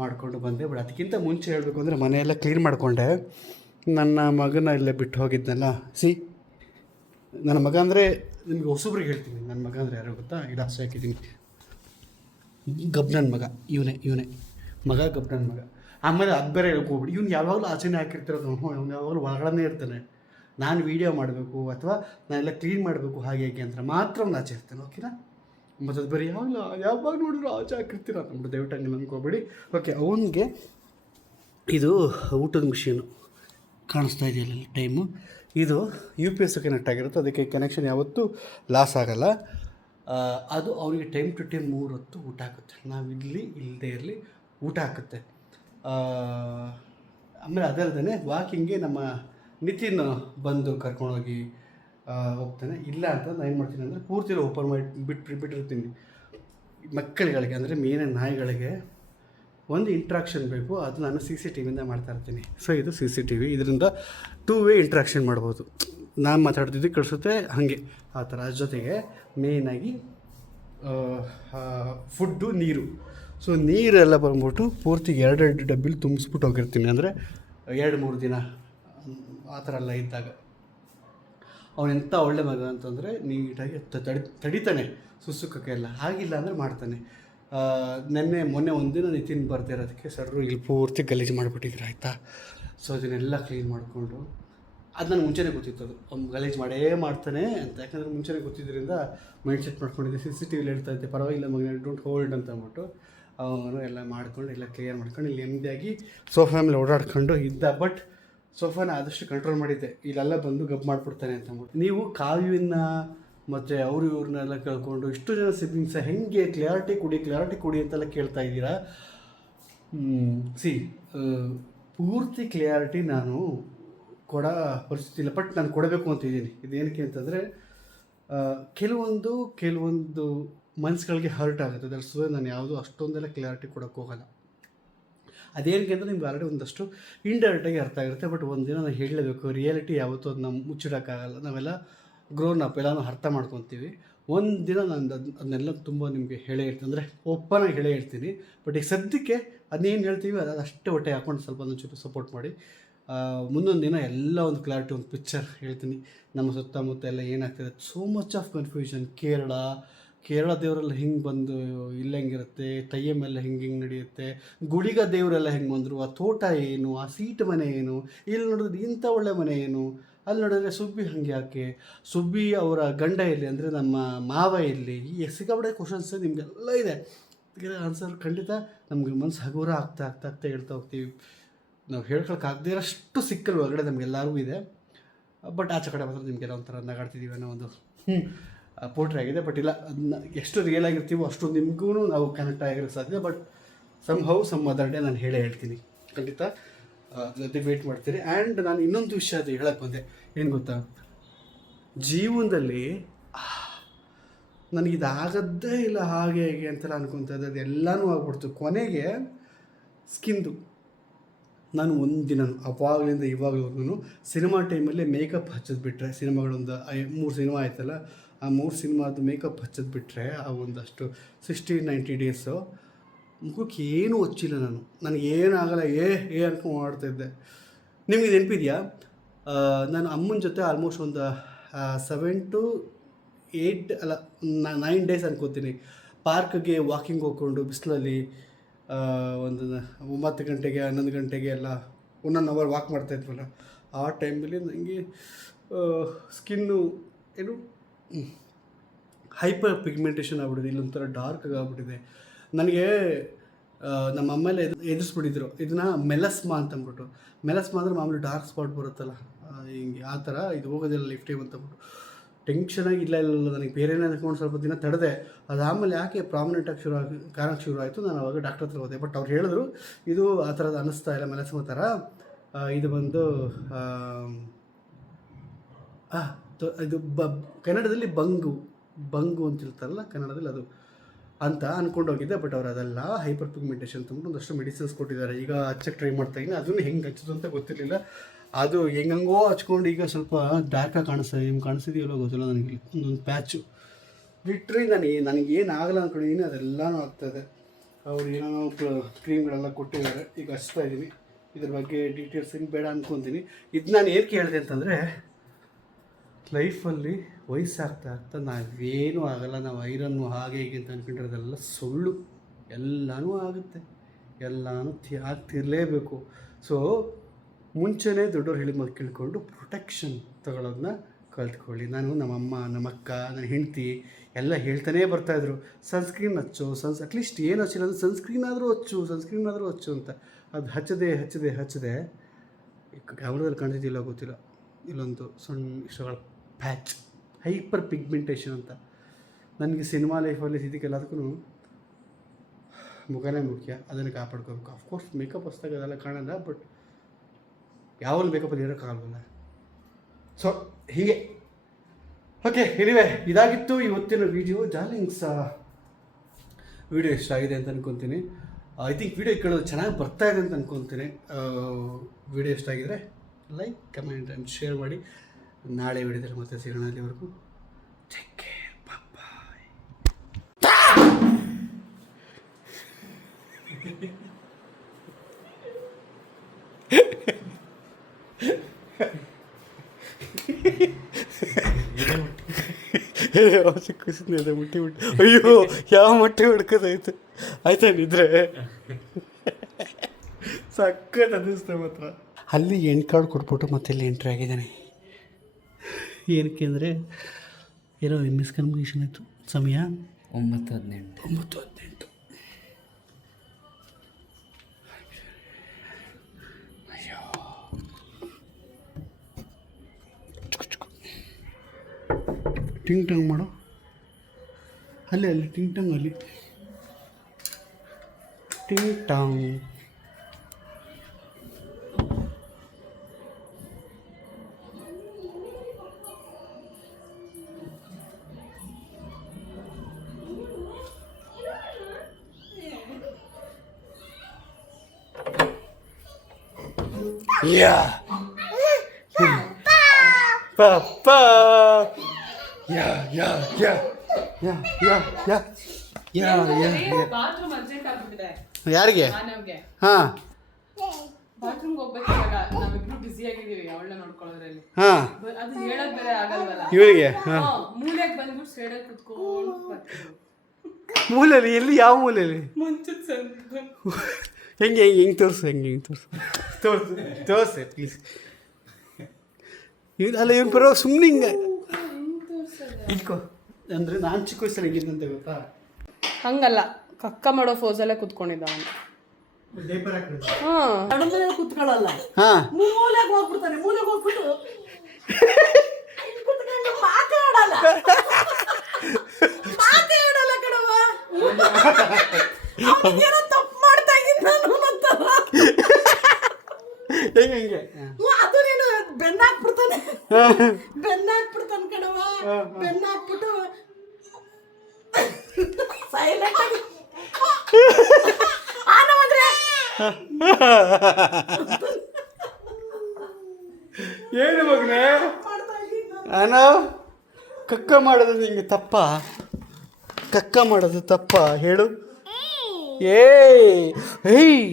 ಮಾಡಿಕೊಂಡು ಬಂದೆ. ಬಟ್ ಅದಕ್ಕಿಂತ ಮುಂಚೆ ಹೇಳಬೇಕು ಅಂದರೆ ಮನೆಯೆಲ್ಲ ಕ್ಲೀನ್ ಮಾಡಿಕೊಂಡೆ. ನನ್ನ ಮಗನ ಇಲ್ಲೇ ಬಿಟ್ಟು ಹೋಗಿದ್ನಲ್ಲ. ನನ್ನ ಮಗ ಅಂದರೆ ನಿಮಗೆ ಹೊಸಬ್ರಿಗೆ ಹೇಳ್ತೀನಿ, ನನ್ನ ಮಗ ಅಂದರೆ ಯಾರು ಗೊತ್ತಾ? ಇದು ಆಸೆ ಹಾಕಿದ್ದೀನಿ, ಗಬ್ನನ್ ಮಗ. ಇವನೇ ಮಗ, ಗಬ್ನನ್ ಮಗ. ಆಮೇಲೆ ಅದು ಬೇರೆ ಹೇಳ್ಕೊಬಿಡಿ, ಇವ್ನು ಯಾವಾಗಲೂ ಆಚೆನೇ ಹಾಕಿರ್ತಿರೋದು, ಅವ್ನು ಯಾವಾಗಲೂ ಒಳಗಡೆ ಇರ್ತಾನೆ. ನಾನು ವೀಡಿಯೋ ಮಾಡಬೇಕು ಅಥವಾ ನಾನೆಲ್ಲ ಕ್ಲೀನ್ ಮಾಡಬೇಕು ಹಾಗೆ ಅಂತ ಮಾತ್ರ ಅವ್ನು ಆಚೆ ಇರ್ತಾನೆ. ಓಕೆನಾ? ಮತ್ತು ಅದು ಬರೀ ಯಾವಾಗ ನೋಡಿದ್ರು ಆಚೆ ಹಾಕಿರ್ತೀರ ಅಂದ್ಬಿಟ್ಟು ದಯವಿಟ್ಟು ಹಂಗೆ ಅಂದ್ಕೋಬೇಡಿ. ಓಕೆ, ಅವನಿಗೆ ಇದು ಊಟದ ಮಿಷಿನು ಕಾಣಿಸ್ತಾ ಇದೆಯಲ್ಲ ಟೈಮು, ಇದು UPS ಕನೆಕ್ಟ್ ಆಗಿರುತ್ತೆ. ಅದಕ್ಕೆ ಕನೆಕ್ಷನ್ ಯಾವತ್ತೂ ಲಾಸ್ ಆಗೋಲ್ಲ. ಅದು ಅವನಿಗೆ ಟೈಮ್ ಟು ಟೈಮ್ 3 ಹೊತ್ತು ಊಟ ಹಾಕುತ್ತೆ. ನಾವು ಇಲ್ಲದೇ ಇರಲಿ ಊಟ ಹಾಕುತ್ತೆ. ಆಮೇಲೆ ಅದಲ್ಲದೆ ವಾಕಿಂಗ್ಗೆ ನಮ್ಮ ನಿತಿನ್ ಬಂದು ಕರ್ಕೊಂಡೋಗಿ ಹೋಗ್ತಾನೆ. ಇಲ್ಲ ಅಂತ ನಾನು ಏನು ಮಾಡ್ತೀನಿ ಅಂದರೆ ಪೂರ್ತಿ ಓಪನ್ ಮಾಡಿ ಬಿಟ್ಟಿರ್ತೀನಿ. ಮಕ್ಕಳುಗಳಿಗೆ ಅಂದರೆ ಮೇನ ನಾಯಿಗಳಿಗೆ ಒಂದು ಇಂಟ್ರಾಕ್ಷನ್ ಬೇಕು, ಅದು ನಾನು CCTVಯಿಂದ ಮಾಡ್ತಾಯಿರ್ತೀನಿ. ಸೊ ಇದು CCTV, ಇದರಿಂದ 2 ವೇ ಇಂಟ್ರಾಕ್ಷನ್ ಮಾಡ್ಬೋದು. ನಾನು ಮಾತಾಡ್ತಿದ್ದು ಕಳಿಸುತ್ತೆ ಹಾಗೆ ಆ ಥರ. ಅದ್ರ ಜೊತೆಗೆ ಮೇಯ್ನಾಗಿ ಫುಡ್ಡು, ನೀರು. ಸೊ ನೀರೆಲ್ಲ ಬಂದ್ಬಿಟ್ಟು ಪೂರ್ತಿ 2 ಡಬ್ಬಿಲಿ ತುಂಬಿಸ್ಬಿಟ್ಟು ಹೋಗಿರ್ತೀನಿ. ಅಂದರೆ 2-3 ದಿನ ಆ ಥರ ಎಲ್ಲ ಇದ್ದಾಗ ಅವನೆಂಥ ಒಳ್ಳೆ ಮಗ ಅಂತಂದರೆ ನೀಟಾಗಿ ತಡಿತಾನೆ ಸುಸುಕಕ್ಕೆ ಎಲ್ಲ. ಆಗಿಲ್ಲ ಅಂದರೆ ಮಾಡ್ತಾನೆ. ಮೊನ್ನೆ ಒಂದಿನ ನಿತಿನ್ ಬರ್ದೇ ಇರೋದಕ್ಕೆ ಸರ್ರು ಇಲ್ಲಿ ಪೂರ್ತಿ ಗಲೀಜು ಮಾಡಿಬಿಟ್ಟಿದ್ರು ಆಯಿತಾ. ಸೊ ಅದನ್ನೆಲ್ಲ ಕ್ಲೀನ್ ಮಾಡಿಕೊಂಡು, ಅದು ನನಗೆ ಮುಂಚೆನೇ ಗೊತ್ತಿತ್ತು, ಅದು ಅವ್ನು ಗಲೀಜು ಮಾಡೇ ಮಾಡ್ತಾನೆ ಅಂತ. ಯಾಕಂದರೆ ಮುಂಚೆನೇ ಗೊತ್ತಿದ್ದರಿಂದ ಮೈಂಡ್ ಸೆಟ್ ಮಾಡ್ಕೊಂಡಿದ್ದೆ. CCTVಲಿ ಹೇಳ್ತಾ ಇದ್ದೆ ಪರವಾಗಿಲ್ಲ ಮಗನ, ಡೋಂಟ್ ಹೋಲ್ಡ್ ಅಂತ ಅಂದ್ಬಿಟ್ಟು ಅವನು ಎಲ್ಲ ಮಾಡ್ಕೊಂಡು ಎಲ್ಲ ಕ್ಲಿಯರ್ ಮಾಡ್ಕೊಂಡು ಇಲ್ಲಿ ನೆಮ್ಮದಿಯಾಗಿ ಸೋಫಾ ಮೇಲೆ ಓಡಾಡ್ಕೊಂಡು ಇದ್ದ. ಬಟ್ ಸೋಫಾನ ಆದಷ್ಟು ಕಂಟ್ರೋಲ್ ಮಾಡಿದ್ದೆ, ಇಲ್ಲೆಲ್ಲ ಬಂದು ಗಬ್ ಮಾಡಿಬಿಡ್ತಾನೆ ಅಂತ ಅಂದ್ಬಿಟ್ಟು. ನೀವು ಕಾವ್ಯನ ಮತ್ತು ಇವ್ರನ್ನೆಲ್ಲ ಕೇಳ್ಕೊಂಡು ಇಷ್ಟು ಜನ ಸಿಬ್ಲಿಂಗ್ಸ ಹೆಂಗೆ ಕ್ಲಾರಿಟಿ ಕೊಡಿ ಅಂತೆಲ್ಲ ಕೇಳ್ತಾ ಇದ್ದೀರಾ. ಪೂರ್ತಿ ಕ್ಲಿಯಾರಿಟಿ ನಾನು ಕೊಡೋ ಪರಿಸ್ಥಿತಿ ಇಲ್ಲ, ಬಟ್ ನಾನು ಕೊಡಬೇಕು ಅಂತಿದ್ದೀನಿ. ಇದೇನಕ್ಕೆ ಅಂತಂದರೆ ಕೆಲವೊಂದು ಮನ್ಸುಗಳಿಗೆ ಹರ್ಟ್ ಆಗುತ್ತೆ. ದಟ್ಸ್ ವೈ ನಾನು ಯಾವುದೂ ಅಷ್ಟೊಂದೆಲ್ಲ ಕ್ಲಿಯಾರಿಟಿ ಕೊಡೋಕ್ಕೆ ಹೋಗಲ್ಲ. ಅದೇನಕ್ಕೆ ಅಂತ ನಿಮ್ಗೆ ಆಲ್ರೆಡಿ ಒಂದಷ್ಟು ಇಂಡೈರೆಕ್ಟಾಗಿ ಅರ್ಥ ಆಗಿರುತ್ತೆ. ಬಟ್ ಒಂದಿನ ನಾನು ಹೇಳಲೇಬೇಕು, ರಿಯಾಲಿಟಿ ಯಾವತ್ತೂ ಅದನ್ನ ಮುಚ್ಚಿಡೋಕ್ಕಾಗಲ್ಲ. ನಾವೆಲ್ಲ ಗ್ರೋನ್ ಅಪ್, ಎಲ್ಲನೂ ಅರ್ಥ ಮಾಡ್ಕೊತೀವಿ. ಒಂದಿನ ನಾನು ಅದನ್ನೆಲ್ಲ ತುಂಬ ನಿಮಗೆ ಹೇಳೇ ಇರ್ತೀನಿ, ಅಂದರೆ ಓಪನಾಗಿ ಹೇಳೇ ಇರ್ತೀನಿ. ಬಟ್ ಈಗ ಸದ್ಯಕ್ಕೆ ಅದನ್ನೇನು ಹೇಳ್ತೀವಿ ಅದು ಅಷ್ಟೇ ಹೊಟ್ಟೆ ಹಾಕೊಂಡು ಸ್ವಲ್ಪ ಒಂಚೂರು ಸಪೋರ್ಟ್ ಮಾಡಿ. ಮುಂದೊಂದು ದಿನ ಎಲ್ಲ ಒಂದು ಕ್ಲಾರಿಟಿ, ಒಂದು ಪಿಕ್ಚರ್ ಹೇಳ್ತೀನಿ. ನಮ್ಮ ಸುತ್ತಮುತ್ತ ಎಲ್ಲ ಏನಾಗ್ತಿದೆ, so much of confusion. Kerala ದೇವರೆಲ್ಲ ಹಿಂಗೆ ಬಂದು ಇಲ್ಲಿ ಹೆಂಗಿರುತ್ತೆ, ತಯ್ಯಮೆಲ್ಲ ಹಿಂಗೆ ನಡೆಯುತ್ತೆ, ಗುಳಿಗ ದೇವರೆಲ್ಲ ಹೆಂಗೆ ಬಂದರು, ಆ ತೋಟ ಏನು, ಆ ಸೀಟ್ ಮನೆ ಏನು, ಇಲ್ಲಿ ನೋಡಿದ್ರೆ ಇಂಥ ಒಳ್ಳೆ ಮನೆ ಏನು, ಅಲ್ಲಿ ನೋಡಿದ್ರೆ ಸುಬ್ಬಿ ಹಾಗೆ ಯಾಕೆ, ಸುಬ್ಬಿ ಅವರ ಗಂಡ ಎಲ್ಲಿ, ಅಂದರೆ ನಮ್ಮ ಮಾವ ಎಲ್ಲಿ, ಈ ಸಿಕ್ಕಾಪಟ್ಟೆ ಕ್ವಶನ್ಸ್ ನಿಮಗೆಲ್ಲ ಇದೆ. ಇದಕ್ಕೆ ಆನ್ಸರ್ ಖಂಡಿತ ನಮಗೆ ಮನಸ್ಸು ಹಗುರ ಆಗ್ತಾ ಹೇಳ್ತಾ ಹೋಗ್ತೀವಿ. ನಾವು ಹೇಳ್ಕೊಳಕ್ಕಾಗದೇ ಇರೋಷ್ಟು ಸಿಕ್ಕಲ್ ಒಳಗಡೆ ನಮಗೆಲ್ಲರಿಗೂ ಇದೆ. ಬಟ್ ಆಚೆ ಕಡೆ ಮಾತ್ರ ನಿಮಗೆಲ್ಲ ಒಂಥರ ನಗಾಡ್ತಿದ್ದೀವಿ ಅನ್ನೋ ಒಂದು ಪೋಟ್ರಿ ಆಗಿದೆ. ಬಟ್ ಇಲ್ಲ, ಅದನ್ನ ಎಷ್ಟು ರಿಯಲ್ ಆಗಿರ್ತೀವೋ ಅಷ್ಟು ನಿಮಗೂ ನಾವು ಕನೆಕ್ಟ್ ಆಗಿರೋಕ್ಕೆ ಸಾಧ್ಯ. ಬಟ್ ಸಮ್ ಅದರ್ ಡೇ ನಾನು ಹೇಳ್ತೀನಿ ಖಂಡಿತ. ಜೊತೆ ವೇಟ್ ಮಾಡ್ತೀನಿ. ಆ್ಯಂಡ್ ನಾನು ಇನ್ನೊಂದು ವಿಷಯ ಅದು ಹೇಳಕ್ಕೆ ಬಂದೆ, ಏನು ಗೊತ್ತಾ, ಜೀವನದಲ್ಲಿ ನನಗಿದಾಗದ್ದೇ ಇಲ್ಲ ಹಾಗೆ ಹೇಗೆ ಅಂತೆಲ್ಲ ಅನ್ಕೊತಾ ಇದ್ದೆ. ಅದೆಲ್ಲನೂ ಆಗ್ಬಿಡ್ತು. ಕೊನೆಗೆ ಸ್ಕಿನ್ದು ನಾನು ಒಂದಿನ ಅವಾಗಲಿಂದ ಇವಾಗಲೂ ಸಿನಿಮಾ ಟೈಮಲ್ಲಿ ಮೇಕಪ್ ಹಚ್ಚೋದು ಬಿಟ್ಟರೆ, ಸಿನಿಮಾಗಳೊಂದು 3 ಸಿನಿಮಾ ಆಯ್ತಲ್ಲ, ಆ 3 ಸಿನಿಮಾದು ಮೇಕಪ್ ಹಚ್ಚೋದು ಬಿಟ್ಟರೆ ಆ ಒಂದಷ್ಟು 60-90 ಡೇಸು ಮುಖಕ್ಕೆ ಏನೂ ಹಚ್ಚಿಲ್ಲ ನಾನು. ನನಗೇನಾಗಲ್ಲ, ಅನ್ಕೊಂಡು ಮಾಡ್ತಾಯಿದ್ದೆ. ನಿಮಗೆ ನೆನಪಿದೆಯಾ, ನಾನು ಅಮ್ಮನ ಜೊತೆ ಆಲ್ಮೋಸ್ಟ್ ಒಂದು 7 to 8 ಅಲ್ಲ 9 ಡೇಸ್ ಅನ್ಕೋತೀನಿ ಪಾರ್ಕ್ಗೆ ವಾಕಿಂಗ್ ಹೋಗ್ಕೊಂಡು ಬಿಸಿಲಲ್ಲಿ ಒಂದು 9 ಗಂಟೆಗೆ 11 ಗಂಟೆಗೆ ಎಲ್ಲ 1 ಅವರ್ ವಾಕ್ ಮಾಡ್ತಾಯಿದ್ವಲ್ಲ. ಆ ಟೈಮಲ್ಲಿ ನನಗೆ ಸ್ಕಿನ್ನು ಏನು ಹೈಪರ್ ಪಿಗ್ಮೆಂಟೇಷನ್ ಆಗ್ಬಿಟ್ಟಿದೆ, ಇಲ್ಲೊಂಥರ ಡಾರ್ಕ್ ಆಗ್ಬಿಟ್ಟಿದೆ. ನನಗೆ ನಮ್ಮ ಅಮ್ಮೆಲ್ಲ ಎದುರಿಸ್ಬಿಟ್ಟಿದ್ರು ಇದನ್ನು ಮೆಲಸ್ಮಾ ಅಂತ ಅಂದ್ಬಿಟ್ಟು. ಮೆಲಸ್ಮಾ ಅಂದರೆ ಮಾಮೂಲಿ ಡಾರ್ಕ್ ಸ್ಪಾಟ್ ಬರುತ್ತಲ್ಲ ಹಿಂಗೆ, ಆ ಥರ ಇದು ಹೋಗೋದಿಲ್ಲ ಲೈಫ್ ಟೈಮ್ ಅಂತಂದ್ಬಿಟ್ಟು ಟೆನ್ಷನಾಗಿ ಇಲ್ಲ ನನಗೆ ಬೇರೆನೇ ಅಂದ್ಕೊಂಡು ಸ್ವಲ್ಪ ದಿನ ತಡೆದೆ. ಅದಾದಮೇಲೆ ಯಾಕೆ ಪ್ರಾಮಿನೆಂಟಾಗಿ ಕಾರಣಕ್ಕೆ ಶುರು ಆಯಿತು. ನಾನು ಅವಾಗ ಡಾಕ್ಟರ್ ಹತ್ರ ಹೋದೆ. ಬಟ್ ಅವ್ರು ಹೇಳಿದ್ರು ಇದು ಆ ಥರದ್ದು ಅನ್ನಿಸ್ತಾ ಇಲ್ಲ ಮೆಲಸ್ಮಾ ಥರ, ಇದು ಬಂದು ಇದು ಕನ್ನಡದಲ್ಲಿ ಬಂಗು ಅಂತ ಹೇಳ್ತಾರಲ್ಲ ಕನ್ನಡದಲ್ಲಿ, ಅದು ಅಂತ ಅಂದ್ಕೊಂಡೋಗಿದ್ದೆ. ಬಟ್ ಅವ್ರು ಅದೆಲ್ಲ ಹೈಪರ್ ಪಿಗ್ಮೆಂಟೇಷನ್ ತಂದ್ಬಿಟ್ಟು ಒಂದಷ್ಟು ಮೆಡಿಸಿನ್ಸ್ ಕೊಟ್ಟಿದ್ದಾರೆ. ಈಗ ಹಚ್ಚಕ್ಕೆ ಟ್ರೈ ಮಾಡ್ತಾಯಿದ್ದೀನಿ. ಅದನ್ನು ಹೆಂಗೆ ಹಚ್ಚೋದು ಅಂತ ಗೊತ್ತಿರಲಿಲ್ಲ. ಅದು ಹೆಂಗಂಗೋ ಹಚ್ಕೊಂಡು ಈಗ ಸ್ವಲ್ಪ ಡಾರ್ಕಾಗಿ ಕಾಣಿಸ್ತದೆ. ನಿಮ್ಗೆ ಕಾಣಿಸ್ತಿದೆಯಲ್ಲೋ ಗೊತ್ತಿಲ್ಲ ನನಗೆ. ಒಂದೊಂದು ಪ್ಯಾಚು ಬಿಟ್ಟರೆ ನನಗೇನು ಆಗಲ್ಲ ಅಂದ್ಕೊಂಡಿದ್ದೀನಿ, ಅದೆಲ್ಲನೂ ಆಗ್ತಾಯಿದೆ. ಅವ್ರು ಏನೋ ಕ್ರೀಮ್ಗಳೆಲ್ಲ ಕೊಟ್ಟಿದ್ದಾರೆ, ಈಗ ಹಚ್ತಾ ಇದ್ದೀನಿ. ಇದ್ರ ಬಗ್ಗೆ ಡೀಟೇಲ್ಸ್ ಏನು ಬೇಡ ಅಂದ್ಕೊತೀನಿ. ಇದು ನಾನು ಏನಕ್ಕೆ ಹೇಳಿದೆ ಅಂತಂದರೆ, ಲೈಫಲ್ಲಿ ವಯಸ್ಸಾಗ್ತಾ ನಾವೇನೂ ಆಗಲ್ಲ, ನಾವು ಐರನ್ನು ಹಾಗೆ ಹೀಗೆ ಅಂತ ಅಂದ್ಕೊಂಡಿರೋದೆಲ್ಲ ಸುಳ್ಳು. ಎಲ್ಲನೂ ಆಗುತ್ತೆ, ಎಲ್ಲನೂ ಆಗ್ತಿರಲೇಬೇಕು. ಸೊ ಮುಂಚೆನೇ ದೊಡ್ಡವ್ರು ಹೇಳಿದ ಮಾತು ಕೇಳಿಕೊಂಡು ಪ್ರೊಟೆಕ್ಷನ್ ತಗೊಳ್ಳೋದನ್ನ ಕಲ್ತ್ಕೊಳ್ಳಿ. ನಾನು ನಮ್ಮಮ್ಮ, ನಮ್ಮಕ್ಕ, ನನ್ನ ಹೆಂಡತಿ ಎಲ್ಲ ಹೇಳ್ತಾನೇ ಬರ್ತಾಯಿದ್ರು, ಸನ್ಸ್ಕ್ರೀನ್ ಹಚ್ಚು, ಅಟ್ಲೀಸ್ಟ್ ಏನು ಹಚ್ಚಿಲ್ಲ ಅಂದರೆ ಸನ್ಸ್ಕ್ರೀನ್ ಆದರೂ ಹಚ್ಚು ಅಂತ. ಅದು ಹಚ್ಚದೆ ಕ್ಯಾಮ್ರಾದಲ್ಲಿ ಕಾಣ್ತಿದ್ದಿಲ್ಲ ಗೊತ್ತಿಲ್ಲ, ಇಲ್ಲೊಂದು ಸಣ್ಣ ಇಷ್ಟಗಳ ಪ್ಯಾಚ್, ಹೈಪರ್ ಪಿಗ್ಮೆಂಟೇಷನ್ ಅಂತ. ನನಗೆ ಸಿನಿಮಾ ಲೈಫಲ್ಲಿ ಇದಕ್ಕೆಲ್ಲದಕ್ಕೂ ಮುಖನೇ ಮುಖ್ಯ, ಅದನ್ನು ಕಾಪಾಡ್ಕೋಬೇಕು. ಅಫ್ಕೋರ್ಸ್ ಮೇಕಪ್ ಹೊಸ್ದಾಗ ಅದೆಲ್ಲ ಕಾಣಲ್ಲ, ಬಟ್ ಯಾವಲ್ಲಿ ಮೇಕಪ್ಪಲ್ಲಿ ಇರೋಕ್ಕಾಗಲ್ಲ. ಸೊ ಹೀಗೆ ಓಕೆ. ಎನಿವೆ, ಇದಾಗಿತ್ತು ಇವತ್ತಿನ ವೀಡಿಯೋ. ಡಾರ್ಲಿಂಗ್ಸ್, ವಿಡಿಯೋ ಇಷ್ಟ ಆಗಿದೆ ಅಂತ ಅನ್ಕೊತೀನಿ. ಐ ಥಿಂಕ್ ವಿಡಿಯೋ ಕೇಳೋದು ಚೆನ್ನಾಗಿ ಬರ್ತಾ ಇದೆ ಅಂತ ಅನ್ಕೊತೀನಿ. ವಿಡಿಯೋ ಇಷ್ಟ ಆಗಿದರೆ ಲೈಕ್, ಕಮೆಂಟ್ ಆ್ಯಂಡ್ ಶೇರ್ ಮಾಡಿ. ನಾಳೆ ವಿಡಿಯೋದಲ್ಲಿ ಮತ್ತೆ ಸಿಗೋಣ. ಅಲ್ಲಿವರೆಗೂ ಟೇಕ್ ಕೇರ್, ಬಾಯ್. ಖುಷಿನಿದೆ ಮುಟ್ಟಿ ಅಯ್ಯೋ ಯಾವ ಮೊಟ್ಟೆ ಹುಡ್ಕೋದಾಯ್ತು ಆಯ್ತಾ ನಿದ್ರೆ ಸಕ್ಕತ್ ಅನ್ನಿಸ್ತೆ ಮಾತ್ರ. ಅಲ್ಲಿ ಎಂಡ್ ಕಾರ್ಡ್ ಕೊಟ್ಬಿಟ್ಟು ಮತ್ತೆ ಇಲ್ಲಿ ಎಂಟ್ರಿ ಆಗಿದ್ದಾನೆ. ಏನಕ್ಕೆ ಅಂದರೆ ಏನೋ ಮಿಸ್ಕನ್ಫರ್ಮೇಷನ್ ಆಯಿತು. ಸಮಯ 9:18. ಅಯ್ಯೋ ಟಿಂಗ್ ಟಂಗ್ ಮಾಡು. ಅಲ್ಲಿ ಟಿಂಗ್ ಟಂಗ್, ಅಲ್ಲಿ ಟಿಂಗ್ ಟಾಂಗ್. Yeah. Papa. ಬಾತ್ರೂಮ್ ಅರ್ಜೆಂಟ್ ಆಗ್ಬಿಟ್ಟಿದೆ ಯಾರಿಗೆ? ನಮ್ಗೆ ಹಾಂ ಬಾತ್ರೂಮ್ಗೆ ಹೋಗ್ಬೇಕಾಗ ನಾವಿಬ್ರು ಬ್ಯುಸಿ ಆಗಿದೀವಿ ಅವಳನ್ನ ನೋಡ್ಕೊಳ್ಳೋದ್ರಲ್ಲಿ. ಹಾಂ ಅದು ಹೇಳೋದ್ ಬೇರೆ ಆಗಲ್ವಲ್ಲ. ಇವರಿಗೆ ಹಾಂ ಮೂಲೆಗೆ ಬಂದ್ಬಿಟ್ಟು ಸೈಡಲ್ಲಿ ಕುತ್ಕೊಂಡು ಬರ್ತೀವಿ. ಮೂಲೆಯಲ್ಲಿ ಎಲ್ಲಿ? ಯಾವ ಮೂಲೆಯಲ್ಲಿ? ಮುಂಚೆ ಸಂತ ಹೆಂಗೆ ತೋರಿಸು ತೋರಿಸು ಪ್ಲೀಸ್. ಅಲ್ಲ ಇವ್ನು ಬರೋ ಸುಮ್ಮನೆ ಹಿಂಗೆ ಇಟ್ಕೋ ಅಂದರೆ ನಾನು ಚಿಕ್ಕ ವಯಸ್ಸಲ್ಲಿ ಹೆಂಗಿದ್ದಂತೆ ಗೊತ್ತಾ? ಹಂಗಲ್ಲ, ಕಕ್ಕ ಮಾಡೋ ಫೋಸಲ್ಲೇ ಕುತ್ಕೊಂಡಿದ್ದ ಅವನು. ನಡುಮನೆ ಕುತ್ಕೊಳ್ಳಲ್ಲ, ಹಾಂ ಮೂಲೆಗೆ ಹೋಗ್ಬಿಡ್ತಾನೆ. ಮೂಲೆಗೆ ಹೋಗ್ಬಿಟ್ಟು ಕುತ್ಕೊಂಡು ಮಾತಾಡಲ್ಲ ಕಣವ. ಅವನಿಗೇನೋ ತಪ್ಪು ಮಾಡ್ತಾ ಇದ್ದೀನಿ ನಾನು ಅಂತ. ಹೆಂಗೆ ಅದು ನೀನು ಬೆನ್ನಾಕ್ಬಿಡ್ತಾನೆ ಕಣವ. ಬೆನ್ನಾಕ್ಬಿಟ್ಟು ಸೈಲೆಂಟ್ ಆಗಿ ಏನು ಮಗನೇ ಅನೋ ಕಕ್ಕ ಮಾಡೋದು ನಿಂಗೆ ತಪ್ಪ? ಕಕ್ಕ ಮಾಡೋದು ತಪ್ಪ ಹೇಳು? ಏಯ್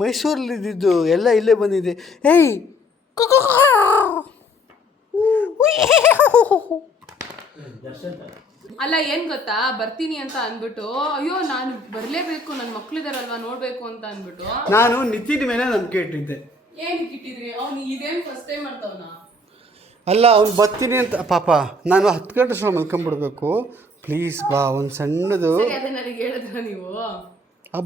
ಮೈಸೂರಲ್ಲಿ ಇದ್ದಿದ್ದು ಎಲ್ಲ ಇಲ್ಲೇ ಬಂದಿದೆ. ಏಯ್ ಅಲ್ಲ ಏನ್ ಗೊತ್ತಾ, ಬರ್ತೀನಿ ಅಂತ ಅಂದ್ಬಿಟ್ಟು ಅಯ್ಯೋ ನಾನು ಬರ್ಲೇಬೇಕು, ನನ್ನ ಮಕ್ಳಿದಾರಲ್ವಾ ನೋಡ್ಬೇಕು ಅಂತ ಅಂದ್ಬಿಟ್ಟು ನಾನು ನಿತಿನ್ ಮೇಲೆ ನಂಬಿಕೆ ಇಟ್ಟಿದ್ದೆ. ಏನಕ್ಕೆ ಇಟ್ಟಿದ್ರಿ? ಅವ್ನು ಇದೇನು ಫಸ್ಟ್ ಟೈಮ್ ಮಾಡ್ತಾವನ? ಅಲ್ಲ ಅವ್ನು ಬರ್ತೀನಿ ಅಂತ. ಪಾಪ ನಾನು 10 ಗಂಟೆ ಅಷ್ಟು ಮಲ್ಕೊಂಬಿಡ್ಬೇಕು, ಪ್ಲೀಸ್ ಬಾ. ಒಂದು ಸಣ್ಣದು ಅದೇ ನನಗೆ ಹೇಳಿದ್ರ ನೀವು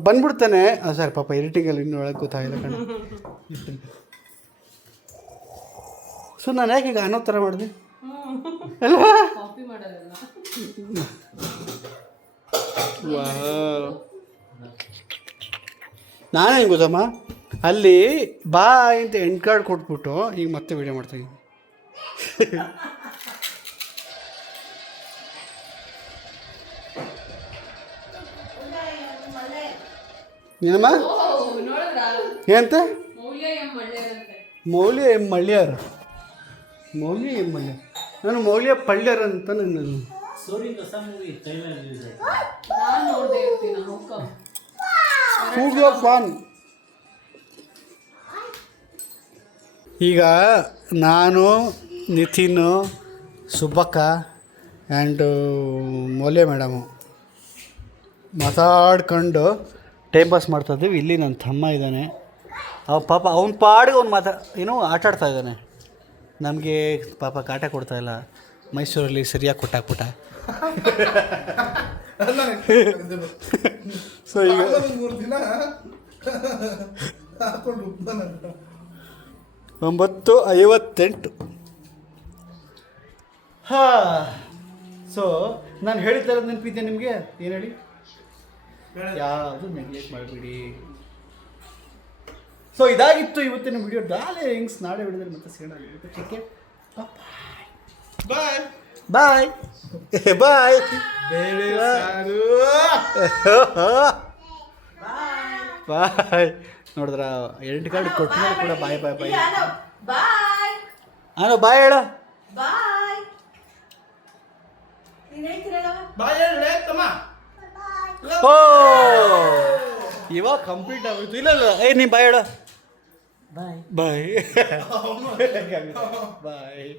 ಬಂದ್ಬಿಡ್ತಾನೆ. ಸರ್ ಪಾಪ ಎಡಿಟಿಂಗಲ್ಲಿ ಇನ್ನೂ ಒಳಗೆ ಗೊತ್ತಾಗಿಲ್ಲ ಕಣ. ಸೊ ನಾನು ಯಾಕೆ ಈಗ ಅನ್ನೋ ಥರ ಮಾಡಿದೆ ಅಲ್ವಾ? ಕಾಪಿ ಮಾಡೋದಲ್ಲ. ನಾನೇನು ಗೊತ್ತಮ್ಮ, ಅಲ್ಲಿ ಬಾ ಅಂತ ಎಂಡ್ ಕಾರ್ಡ್ ಕೊಟ್ಬಿಟ್ಟು ಈಗ ಮತ್ತೆ ವಿಡಿಯೋ ಮಾಡ್ತಾಯಿದ್ದೀನಿ. ಏನಮ್ಮ ಏನಂತೆ? ಮೌಲ್ಯ ಎಂ ಮಳ್ಳ್ಯಾರ. ನಾನು ಮೌಲ್ಯ ಪಳ್ಳ್ಯಾರ ಅಂತ ನನ್ನದು. ಫಾನ್. ಈಗ ನಾನು, ನಿತಿನ್, ಸುಬ್ಬಕ್ಕ ಆ್ಯಂಡ್ ಮೌಲ್ಯ ಮೇಡಮು ಮಾತಾಡ್ಕೊಂಡು ಟೈಮ್ ಪಾಸ್ ಮಾಡ್ತಾಯಿದ್ದೀವಿ. ಇಲ್ಲಿ ನನ್ನ ತಮ್ಮ ಇದ್ದಾನೆ. ಪಾಪ ಅವ್ನ ಪಾಡಿಗೆ ಅವ್ನು ಏನೋ ಆಟಾಡ್ತಾ ಇದ್ದಾನೆ. ನಮಗೆ ಪಾಪ ಕಾಟ ಕೊಡ್ತಾಯಿಲ್ಲ. ಮೈಸೂರಲ್ಲಿ ಸರಿಯಾಗಿ ಕೊಟ್ಟಾಕ್ಬಿಟ್ಟ. ಸೊ ಈಗ 3 ದಿನ 9:58. ಹಾಂ. ಸೊ ನಾನು ಹೇಳಿದ್ದ ನೆನಪಿದ್ದೆ ನಿಮಗೆ? ಏನು ಹೇಳಿ? ಯಾವುದು ನೆಗ್ಲೆಕ್ಟ್ ಮಾಡಿಬಿಡಿ. ಸೊ ಇದಾಗಿತ್ತು ಇವತ್ತಿನ ವಿಡಿಯೋ. ಡಾರ್ಲಿಂಗ್ಸ್, ನಾಳೆ ವಿಡಿಯೋದಲ್ಲಿ ಮತ್ತೆ ಸಿಗೋಣ. ಟೇಕ್ ಕೇರ್, ಬಾಯ್ ಬಾಯ್ ಬಾಯ್. ಬೇಳೆ ಸಾರು. ಬಾಯ್. ನೋಡಿದ್ರ 2 ಕಾರ್ಡ್ ಕೊಟ್ಟಮೇಲೆ ಕೂಡ ಬಾಯ್ ಬಾಯ್ ಬಾಯ್. ಬಾಯ್ ನಾನು ಬಾಯ್ ಹೇಳ. ಬಾಯ್ ನೀನು ಹೇಳ್ತೀರಲ್ಲ ಬಾಯ್ ಹೇಳಿ ತಮ್ಮ. ಓ ಇವಾಗ ಕಂಪ್ಲೀಟ್ ಆಗೋಯ್ತು. ಇಲ್ಲ ನೀ ಬಾಯ್ ಹೇಳ. ಬಾಯ್ ಬಾಯ್ ಬಾಯ್.